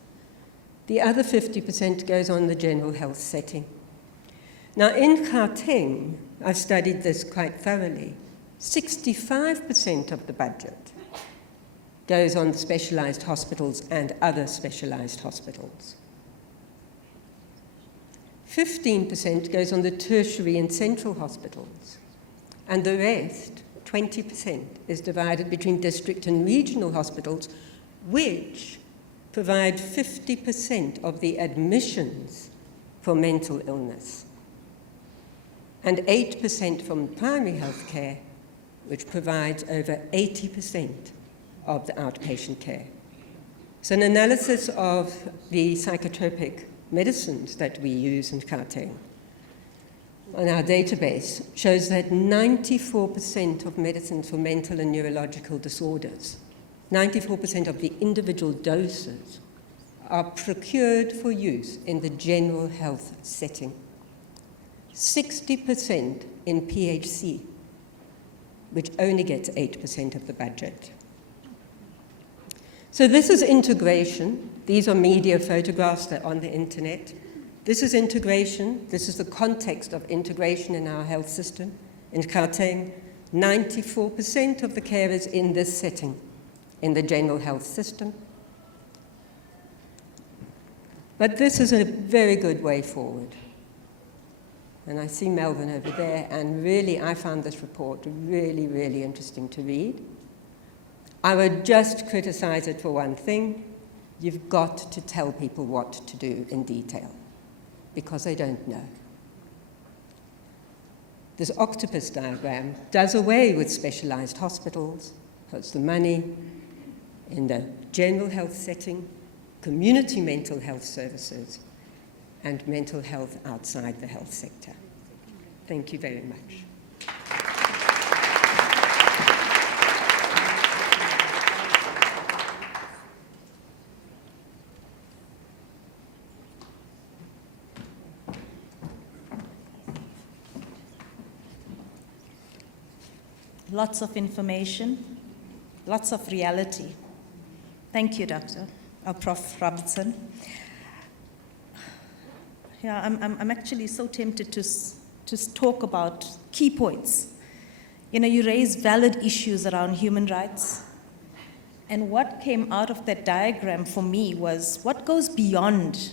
The other 50% goes on the general health setting. Now in Gauteng, I've studied this quite thoroughly, 65% of the budget goes on specialized hospitals and other specialized hospitals. 15% goes on the tertiary and central hospitals, and the rest, 20%, is divided between district and regional hospitals, which provide 50% of the admissions for mental illness, and 8% from primary health care, which provides over 80% of the outpatient care. So an analysis of the psychotropic medicines that we use in Gauteng on our database shows that 94% of medicines for mental and neurological disorders, 94% of the individual doses, are procured for use in the general health setting. 60% in PHC, which only gets 8% of the budget. So this is integration. These are media photographs that are on the internet. This is integration. This is the context of integration in our health system. In Gauteng, 94% of the care is in this setting, in the general health system. But this is a very good way forward. And I see Melvin over there, and really I found this report really, really interesting to read. I would just criticize it for one thing. You've got to tell people what to do in detail, because they don't know. This octopus diagram does away with specialized hospitals, puts the money in the general health setting, community mental health services, and mental health outside the health sector. Thank you very much. Lots of information, lots of reality. Thank you, Prof. Robertson. Yeah, I'm actually so tempted to talk about key points. You know, you raise valid issues around human rights. And what came out of that diagram for me was what goes beyond